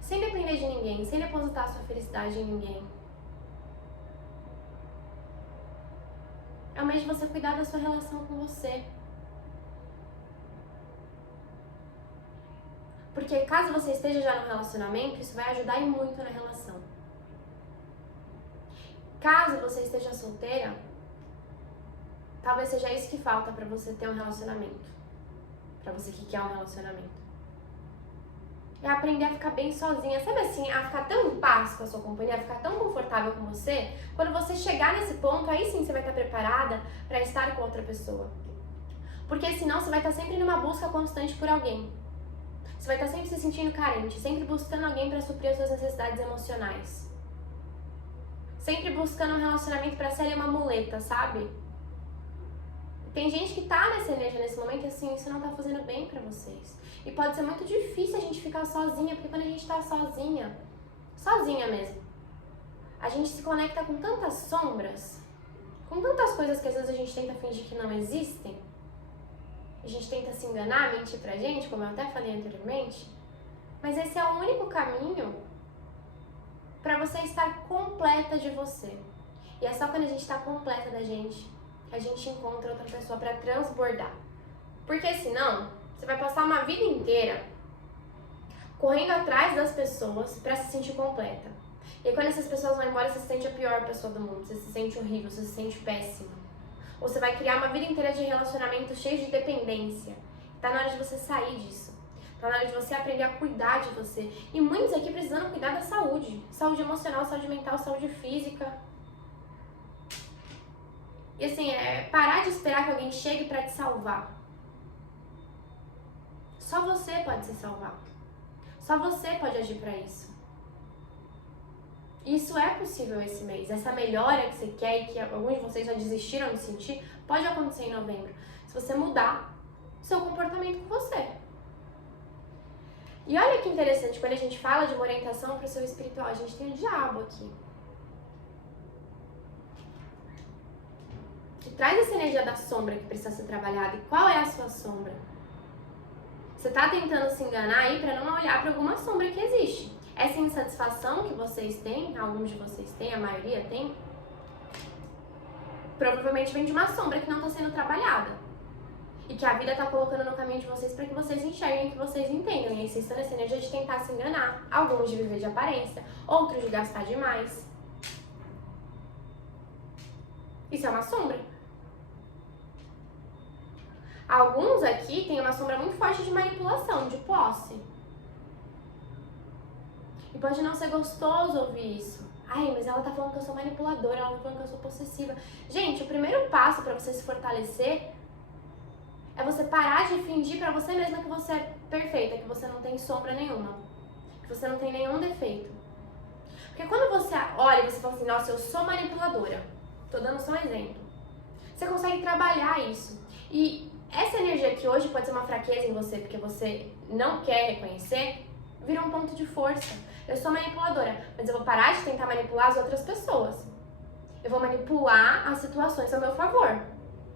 Sem depender de ninguém, sem depositar a sua felicidade em ninguém. É o mês de você cuidar da sua relação com você. Porque caso você esteja já no relacionamento, isso vai ajudar e muito na relação. Caso você esteja solteira, talvez seja isso que falta pra você ter um relacionamento. Pra você que quer um relacionamento. É aprender a ficar bem sozinha. Sabe assim, a ficar tão em paz com a sua companhia, a ficar tão confortável com você. Quando você chegar nesse ponto, aí sim você vai estar preparada pra estar com outra pessoa. Porque senão você vai estar sempre numa busca constante por alguém. Você vai estar sempre se sentindo carente, sempre buscando alguém pra suprir as suas necessidades emocionais. Sempre buscando um relacionamento pra ser uma muleta, sabe? Tem gente que tá nessa energia nesse momento e assim, isso não tá fazendo bem pra vocês. E pode ser muito difícil a gente ficar sozinha, porque quando a gente tá sozinha mesmo, a gente se conecta com tantas sombras, com tantas coisas que às vezes a gente tenta fingir que não existem. A gente tenta se enganar, mentir pra gente, como eu até falei anteriormente. Mas esse é o único caminho pra você estar completa de você. E é só quando a gente tá completa da gente que a gente encontra outra pessoa pra transbordar. Porque senão, você vai passar uma vida inteira correndo atrás das pessoas pra se sentir completa. E aí, quando essas pessoas vão embora, você se sente a pior pessoa do mundo, você se sente horrível, você se sente péssima. Ou você vai criar uma vida inteira de relacionamento cheio de dependência. Tá na hora de você sair disso. Tá na hora de você aprender a cuidar de você. E muitos aqui precisando cuidar da saúde. Saúde emocional, saúde mental, saúde física. E assim, parar de esperar que alguém chegue pra te salvar. Só você pode se salvar. Só você pode agir pra isso. Isso é possível esse mês. Essa melhora que você quer e que alguns de vocês já desistiram de sentir, pode acontecer em novembro. Se você mudar o seu comportamento com você. E olha que interessante, quando a gente fala de uma orientação para o seu espiritual, a gente tem o diabo aqui. Que traz essa energia da sombra que precisa ser trabalhada. E qual é a sua sombra? Você tá tentando se enganar aí para não olhar para alguma sombra que existe. Essa insatisfação que vocês têm, alguns de vocês têm, a maioria tem, provavelmente vem de uma sombra que não está sendo trabalhada. E que a vida está colocando no caminho de vocês para que vocês enxerguem, que vocês entendam. E aí vocês estão nessa energia de tentar se enganar. Alguns de viver de aparência, outros de gastar demais. Isso é uma sombra. Alguns aqui têm uma sombra muito forte de manipulação, de posse. E pode não ser gostoso ouvir isso. Ai, mas ela tá falando que eu sou manipuladora, ela tá falando que eu sou possessiva. Gente, o primeiro passo pra você se fortalecer é você parar de fingir pra você mesma que você é perfeita, que você não tem sombra nenhuma, que você não tem nenhum defeito. Porque quando você olha e você fala assim, nossa, eu sou manipuladora, tô dando só um exemplo, você consegue trabalhar isso. E essa energia que hoje pode ser uma fraqueza em você, porque você não quer reconhecer, vira um ponto de força. Eu sou manipuladora, mas eu vou parar de tentar manipular as outras pessoas. Eu vou manipular as situações a meu favor.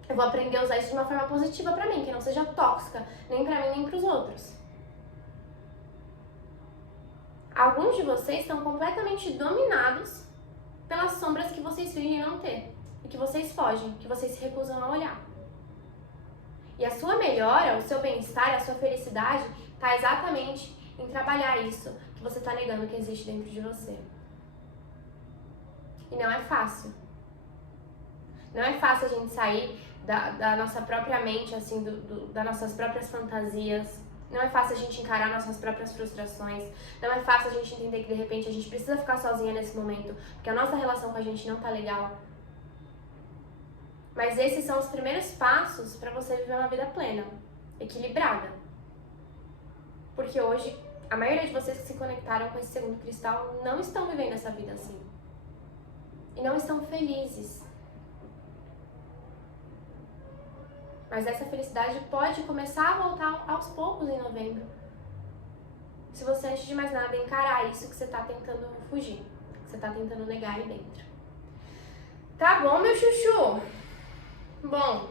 Eu vou aprender a usar isso de uma forma positiva pra mim, que não seja tóxica, nem pra mim, nem pros outros. Alguns de vocês estão completamente dominados pelas sombras que vocês fingem não ter. E que vocês fogem, que vocês se recusam a olhar. E a sua melhora, o seu bem-estar, a sua felicidade está exatamente em trabalhar isso que você está negando que existe dentro de você. E não é fácil. Não é fácil a gente sair da nossa própria mente, assim, das nossas próprias fantasias. Não é fácil a gente encarar nossas próprias frustrações. Não é fácil a gente entender que de repente a gente precisa ficar sozinha nesse momento, porque a nossa relação com a gente não tá legal. Mas esses são os primeiros passos para você viver uma vida plena, equilibrada. Porque hoje, a maioria de vocês que se conectaram com esse segundo cristal não estão vivendo essa vida assim. E não estão felizes. Mas essa felicidade pode começar a voltar aos poucos em novembro. Se você, antes de mais nada, encarar isso que você está tentando fugir, que você está tentando negar aí dentro. Tá bom, meu chuchu? Bom,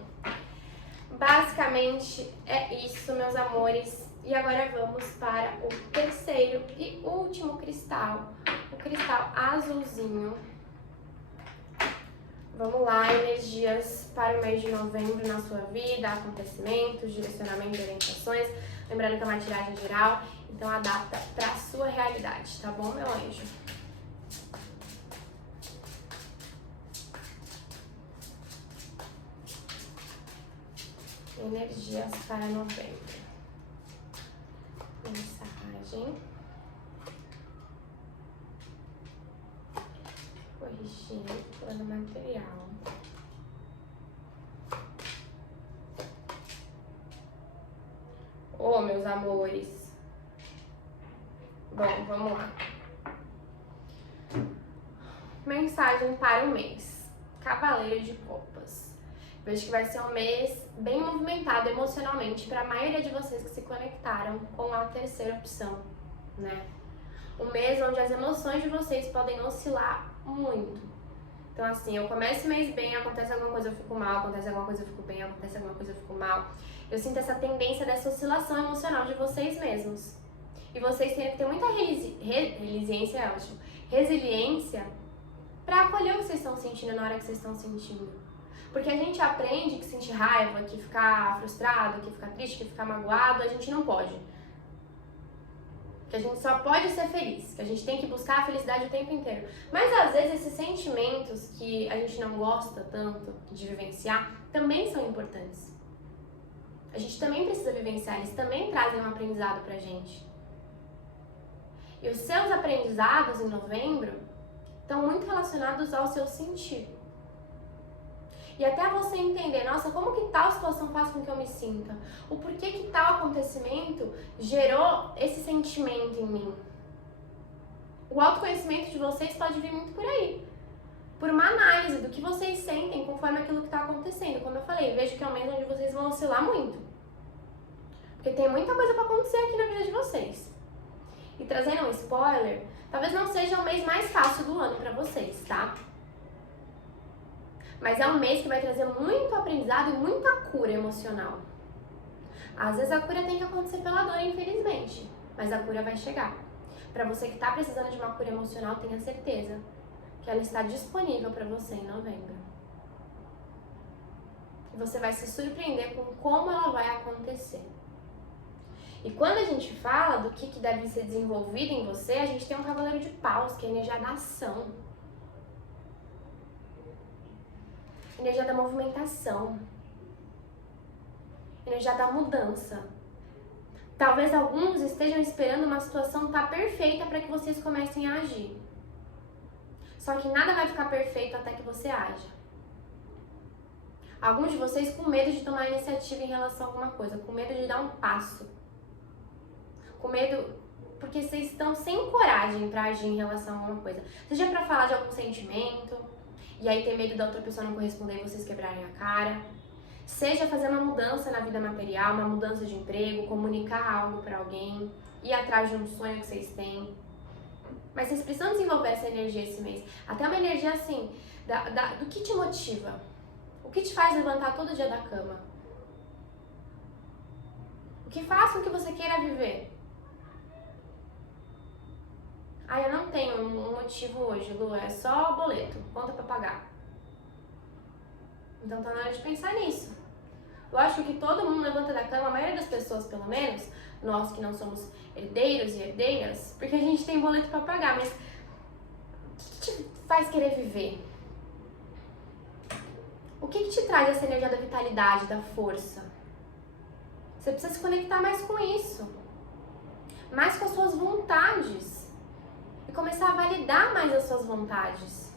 basicamente é isso, meus amores. E agora vamos para o terceiro e último cristal, o cristal azulzinho. Vamos lá, energias para o mês de novembro na sua vida, acontecimentos, direcionamento e orientações. Lembrando que é uma tiragem geral, então adapta para a sua realidade, tá bom, meu anjo? Energias para novembro. Mensagem. Corrigir plano material. Ô, meus amores. Bom, vamos lá. Mensagem para o mês. Cavaleiro de Copas. Vejo que vai ser um mês bem movimentado emocionalmente para a maioria de vocês que se conectaram com a terceira opção, né? Um mês onde as emoções de vocês podem oscilar muito. Então, assim, eu começo o mês bem, acontece alguma coisa, eu fico mal, acontece alguma coisa, eu fico bem, acontece alguma coisa, eu fico mal. Eu sinto essa tendência dessa oscilação emocional de vocês mesmos. E vocês têm que ter muita resiliência para acolher o que vocês estão sentindo na hora que vocês estão sentindo. Porque a gente aprende que sentir raiva, que ficar frustrado, que ficar triste, que ficar magoado, a gente não pode. Que a gente só pode ser feliz, que a gente tem que buscar a felicidade o tempo inteiro. Mas às vezes esses sentimentos que a gente não gosta tanto de vivenciar também são importantes. A gente também precisa vivenciar, eles também trazem um aprendizado pra gente. E os seus aprendizados em novembro estão muito relacionados ao seu sentir. E até você entender, nossa, como que tal situação faz com que eu me sinta? O porquê que tal acontecimento gerou esse sentimento em mim? O autoconhecimento de vocês pode vir muito por aí. Por uma análise do que vocês sentem conforme aquilo que está acontecendo. Como eu falei, vejo que é um mês onde vocês vão oscilar muito. Porque tem muita coisa para acontecer aqui na vida de vocês. E trazendo um spoiler, talvez não seja o mês mais fácil do ano para vocês, tá? Mas é um mês que vai trazer muito aprendizado e muita cura emocional. Às vezes a cura tem que acontecer pela dor, infelizmente, mas a cura vai chegar. Para você que está precisando de uma cura emocional, tenha certeza que ela está disponível para você em novembro. E você vai se surpreender com como ela vai acontecer. E quando a gente fala do que deve ser desenvolvido em você, a gente tem um cavaleiro de paus, que é a energia da ação. energia da movimentação, energia da mudança. Talvez alguns estejam esperando uma situação estar perfeita para que vocês comecem a agir. Só que nada vai ficar perfeito até que você haja. Alguns de vocês com medo de tomar iniciativa em relação a alguma coisa, com medo de dar um passo. Com medo, porque vocês estão sem coragem para agir em relação a alguma coisa. Seja para falar de algum sentimento, e aí ter medo da outra pessoa não corresponder e vocês quebrarem a cara. Seja fazer uma mudança na vida material, uma mudança de emprego, comunicar algo para alguém, ir atrás de um sonho que vocês têm. Mas vocês precisam desenvolver essa energia esse mês. Até uma energia assim, do que te motiva. O que te faz levantar todo dia da cama? O que faz com que você queira viver? Ah, eu não tenho um motivo hoje, Lu, é só boleto, conta pra pagar. Então tá na hora de pensar nisso. Lógico que todo mundo levanta da cama, a maioria das pessoas pelo menos, nós que não somos herdeiros e herdeiras, porque a gente tem boleto pra pagar, mas o que te faz querer viver? O que te traz essa energia da vitalidade, da força? Você precisa se conectar mais com isso, mais com as suas vontades e começar a validar mais as suas vontades.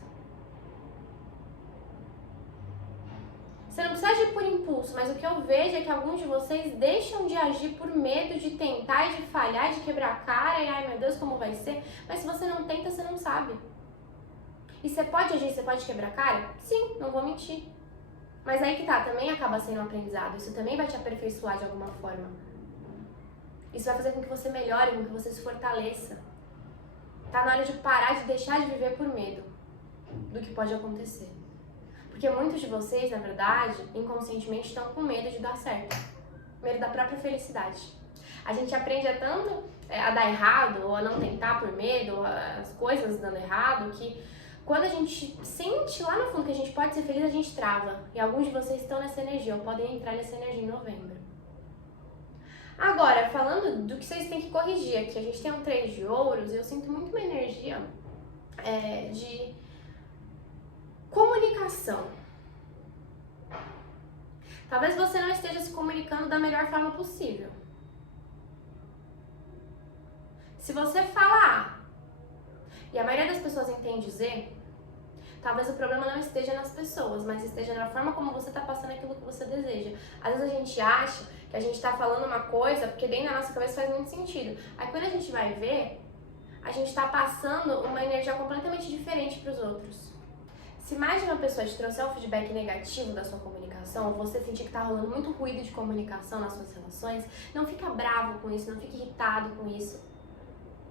Você não precisa agir por impulso, mas o que eu vejo é que alguns de vocês deixam de agir por medo de tentar e de falhar, de quebrar a cara e ai meu Deus, como vai ser? Mas se você não tenta, você não sabe. E você pode agir, você pode quebrar a cara? Sim, não vou mentir. Mas aí que tá, também acaba sendo um aprendizado. Isso também vai te aperfeiçoar de alguma forma. Isso vai fazer com que você melhore, com que você se fortaleça. Tá na hora de parar de deixar de viver por medo do que pode acontecer. Porque muitos de vocês, na verdade, inconscientemente estão com medo de dar certo. Medo da própria felicidade. A gente aprende a tanto a dar errado, ou a não tentar por medo, ou as coisas dando errado, que quando a gente sente lá no fundo que a gente pode ser feliz, a gente trava. E alguns de vocês estão nessa energia, ou podem entrar nessa energia em novembro. Agora, falando do que vocês têm que corrigir aqui, a gente tem um 3 de ouros e eu sinto muito uma energia de comunicação. Talvez você não esteja se comunicando da melhor forma possível. Se você falar e a maioria das pessoas entende Z, talvez o problema não esteja nas pessoas, mas esteja na forma como você está passando aquilo que você deseja. Às vezes a gente acha que a gente está falando uma coisa porque dentro da nossa cabeça faz muito sentido. Aí quando a gente vai ver, a gente está passando uma energia completamente diferente para os outros. Se mais de uma pessoa te trouxer um feedback negativo da sua comunicação, ou você sentir que está rolando muito ruído de comunicação nas suas relações, não fica bravo com isso, não fica irritado com isso.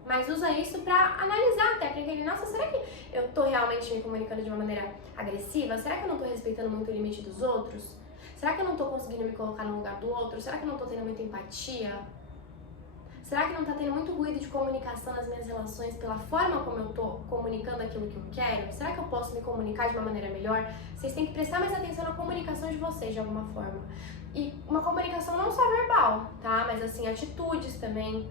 Mas usa isso pra analisar até, pra entender, nossa, será que eu tô realmente me comunicando de uma maneira agressiva? Será que eu não tô respeitando muito o limite dos outros? Será que eu não tô conseguindo me colocar no lugar do outro? Será que eu não tô tendo muita empatia? Será que não tá tendo muito ruído de comunicação nas minhas relações pela forma como eu tô comunicando aquilo que eu quero? Será que eu posso me comunicar de uma maneira melhor? Vocês têm que prestar mais atenção na comunicação de vocês de alguma forma. E uma comunicação não só verbal, tá? Mas assim, atitudes também.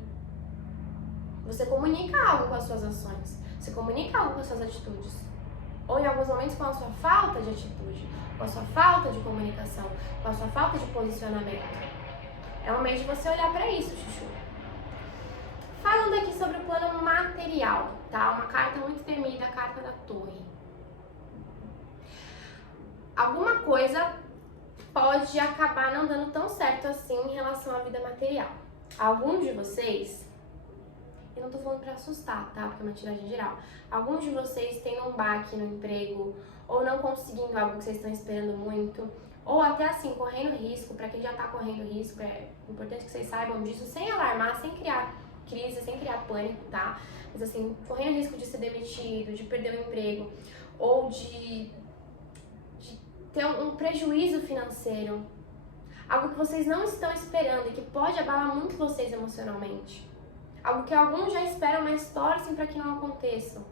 Você comunica algo com as suas ações, você comunica algo com as suas atitudes. Ou em alguns momentos com a sua falta de atitude, com a sua falta de comunicação, com a sua falta de posicionamento. É um mês de você olhar pra isso, Chuchu. Falando aqui sobre o plano material, tá? Uma carta muito temida, a carta da Torre. Alguma coisa pode acabar não dando tão certo assim em relação à vida material. Alguns de vocês, eu não tô falando pra assustar, tá? Porque é uma tiragem geral. Alguns de vocês têm um baque no emprego, ou não conseguindo algo que vocês estão esperando muito, ou até assim, correndo risco. Pra quem já tá correndo risco, é importante que vocês saibam disso, sem alarmar, sem criar crise, sem criar pânico, tá? Mas assim, correndo risco de ser demitido, de perder o emprego, ou de ter um prejuízo financeiro. Algo que vocês não estão esperando e que pode abalar muito vocês emocionalmente. Algo que alguns já esperam, mas torcem para que não aconteça.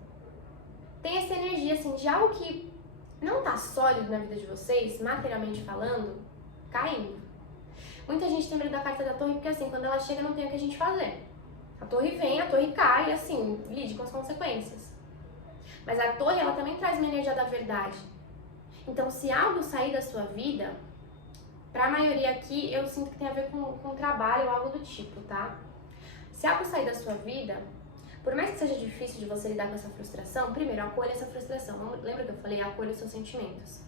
Tem essa energia, assim, de algo que não tá sólido na vida de vocês, materialmente falando, caindo. Muita gente tem medo da carta da Torre porque, assim, quando ela chega não tem o que a gente fazer. A Torre vem, a Torre cai, assim, lide com as consequências. Mas a Torre, ela também traz uma energia da verdade. Então, se algo sair da sua vida, pra maioria aqui, eu sinto que tem a ver com trabalho ou algo do tipo, tá? Se algo sair da sua vida, por mais que seja difícil de você lidar com essa frustração, primeiro, acolha essa frustração. Lembra que eu falei? Acolha os seus sentimentos.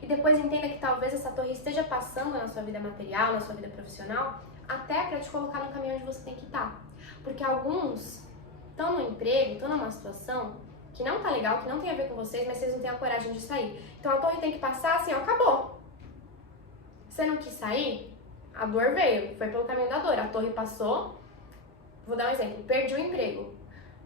E depois entenda que talvez essa torre esteja passando na sua vida material, na sua vida profissional, até pra te colocar no caminho onde você tem que estar. Porque alguns estão no emprego, estão numa situação que não tá legal, que não tem a ver com vocês, mas vocês não têm a coragem de sair. Então a torre tem que passar assim, ó, acabou. Você não quis sair? A dor veio, foi pelo caminho da dor. A torre passou. Vou dar um exemplo, perdi o emprego.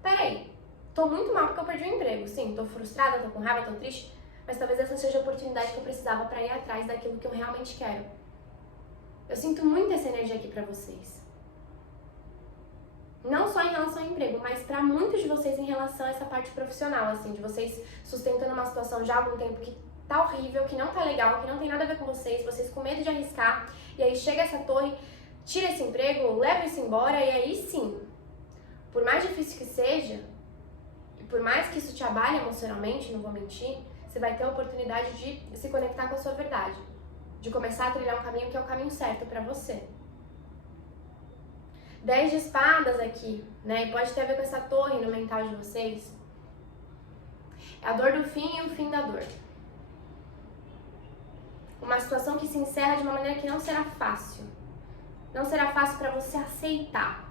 Peraí, tô muito mal porque eu perdi o emprego. Sim, tô frustrada, tô com raiva, tô triste, mas talvez essa seja a oportunidade que eu precisava pra ir atrás daquilo que eu realmente quero. Eu sinto muito essa energia aqui pra vocês. Não só em relação ao emprego, mas pra muitos de vocês em relação a essa parte profissional, assim, de vocês sustentando uma situação já há algum tempo que tá horrível, que não tá legal, que não tem nada a ver com vocês com medo de arriscar, e aí chega essa torre, tira esse emprego, leva isso embora, e aí sim, por mais difícil que seja, e por mais que isso te abale emocionalmente, não vou mentir, você vai ter a oportunidade de se conectar com a sua verdade, de começar a trilhar um caminho que é o caminho certo pra você. 10 de espadas aqui, né, e pode ter a ver com essa torre no mental de vocês. É a dor do fim e o fim da dor. Uma situação que se encerra de uma maneira que não será fácil. Não será fácil para você aceitar.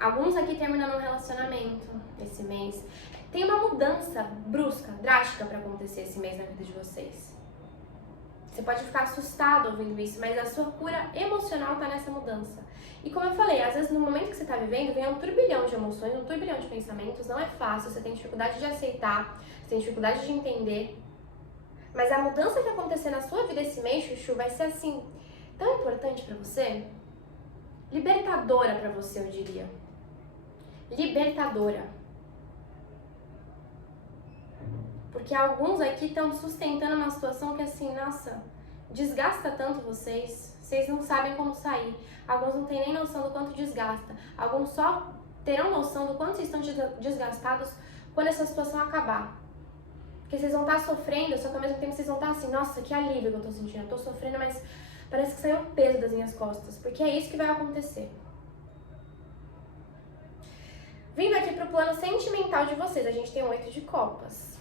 Alguns aqui terminando um relacionamento esse mês. Tem uma mudança brusca, drástica para acontecer esse mês na vida de vocês. Você pode ficar assustado ouvindo isso, mas a sua cura emocional tá nessa mudança. E como eu falei, às vezes no momento que você tá vivendo, vem um turbilhão de emoções, um turbilhão de pensamentos, não é fácil, você tem dificuldade de aceitar, você tem dificuldade de entender. Mas a mudança que acontecer na sua vida esse mês, Chuchu, vai ser assim, tão importante pra você, libertadora pra você, eu diria. Libertadora. Porque alguns aqui estão sustentando uma situação que assim, nossa, desgasta tanto vocês não sabem como sair. Alguns não têm nem noção do quanto desgasta. Alguns só terão noção do quanto vocês estão desgastados quando essa situação acabar. Porque vocês vão estar sofrendo, só que ao mesmo tempo vocês vão estar assim, nossa, que alívio que eu tô sentindo. Eu tô sofrendo, mas parece que saiu um peso das minhas costas. Porque é isso que vai acontecer. Vindo aqui pro plano sentimental de vocês, a gente tem 8 de copas.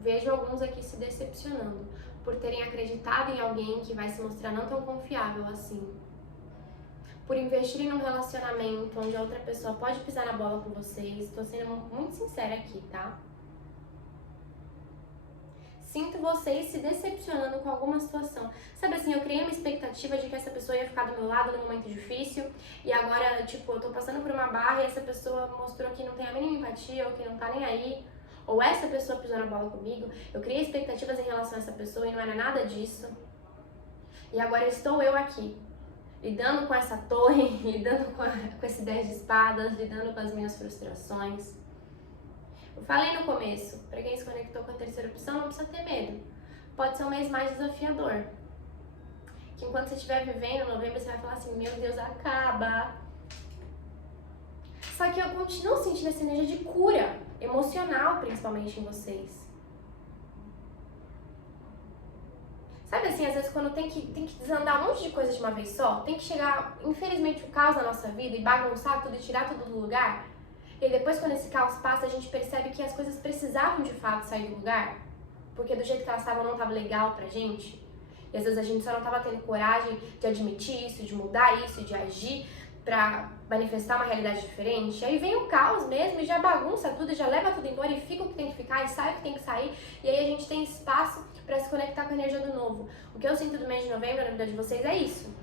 Vejo alguns aqui se decepcionando por terem acreditado em alguém que vai se mostrar não tão confiável assim. Por investirem num relacionamento onde a outra pessoa pode pisar na bola com vocês. Tô sendo muito sincera aqui, tá? Sinto vocês se decepcionando com alguma situação. Sabe assim, eu criei uma expectativa de que essa pessoa ia ficar do meu lado num momento difícil e agora, tipo, eu tô passando por uma barra e essa pessoa mostrou que não tem a mínima empatia ou que não tá nem aí. Ou essa pessoa pisou na bola comigo, eu criei expectativas em relação a essa pessoa e não era nada disso. E agora estou eu aqui, lidando com essa torre, lidando com esse 10 de espadas, lidando com as minhas frustrações. Eu falei no começo, pra quem se conectou com a terceira opção, não precisa ter medo. Pode ser um mês mais desafiador. Que enquanto você estiver vivendo novembro, você vai falar assim, meu Deus, acaba. Só que eu continuo sentindo essa energia de cura. Emocional, principalmente em vocês. Sabe assim, às vezes quando tem que desandar um monte de coisa de uma vez só, tem que chegar, infelizmente, o caos na nossa vida e bagunçar tudo e tirar tudo do lugar. E depois, quando esse caos passa, a gente percebe que as coisas precisavam de fato sair do lugar, porque do jeito que elas estavam não estava legal pra gente. E às vezes a gente só não estava tendo coragem de admitir isso, de mudar isso, de agir pra manifestar uma realidade diferente. Aí vem o caos mesmo e já bagunça tudo, e já leva tudo embora e fica o que tem que ficar e sai o que tem que sair. E aí a gente tem espaço pra se conectar com a energia do novo. O que eu sinto do mês de novembro na vida de vocês é isso.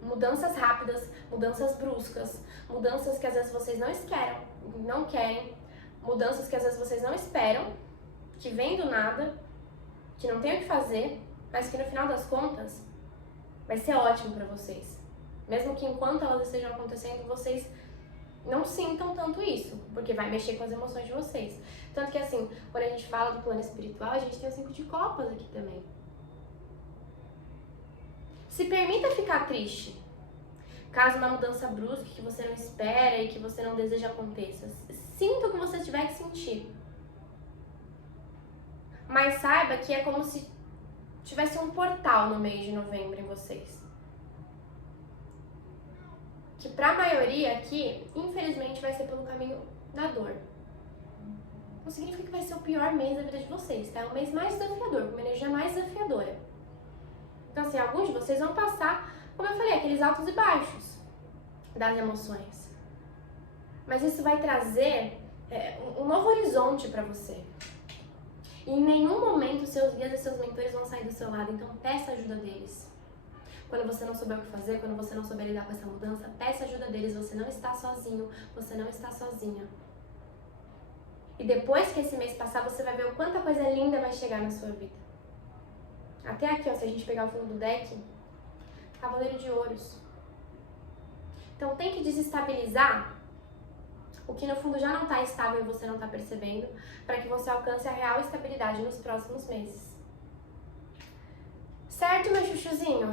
Mudanças rápidas, mudanças bruscas, mudanças que às vezes vocês não querem, mudanças que às vezes vocês não esperam, que vêm do nada, que não tem o que fazer, mas que no final das contas vai ser ótimo pra vocês. Mesmo que enquanto elas estejam acontecendo, vocês não sintam tanto isso, porque vai mexer com as emoções de vocês. Tanto que assim, quando a gente fala do plano espiritual, a gente tem o 5 de copas aqui também. Se permita ficar triste. caso uma mudança brusca que você não espera e que você não deseja aconteça. Sinta o que você tiver que sentir. Mas saiba que é como se tivesse um portal no mês de novembro em vocês. Que pra maioria aqui, infelizmente, vai ser pelo caminho da dor. Não significa que vai ser o pior mês da vida de vocês, tá? É o mês mais desafiador, com uma energia mais desafiadora. Então, assim, alguns de vocês vão passar, como eu falei, aqueles altos e baixos das emoções. Mas isso vai trazer um novo horizonte pra você. E em nenhum momento seus guias e seus mentores vão sair do seu lado, então peça ajuda deles. Quando você não souber o que fazer, quando você não souber lidar com essa mudança, peça ajuda deles, você não está sozinho, você não está sozinha. E depois que esse mês passar, você vai ver o quanta coisa linda vai chegar na sua vida. Até aqui, ó, se a gente pegar o fundo do deck, Cavaleiro de Ouros. Então tem que desestabilizar o que no fundo já não está estável e você não está percebendo, para que você alcance a real estabilidade nos próximos meses. Certo, meu chuchuzinho?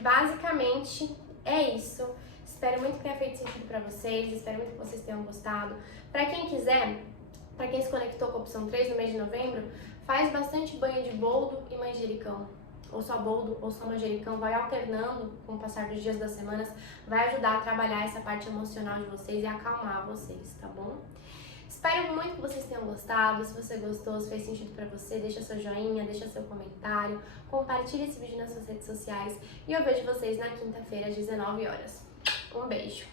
Basicamente é isso. Espero muito que tenha feito sentido para vocês, espero muito que vocês tenham gostado. Para quem quiser, para quem se conectou com a opção 3 no mês de novembro, faz bastante banho de boldo e manjericão. Ou só boldo ou só manjericão, vai alternando com o passar dos dias das semanas, vai ajudar a trabalhar essa parte emocional de vocês e acalmar vocês, tá bom? Espero muito que vocês tenham gostado. Se você gostou, se fez sentido pra você, deixa seu joinha, deixa seu comentário, compartilha esse vídeo nas suas redes sociais e eu vejo vocês na quinta-feira às 19 horas. Um beijo!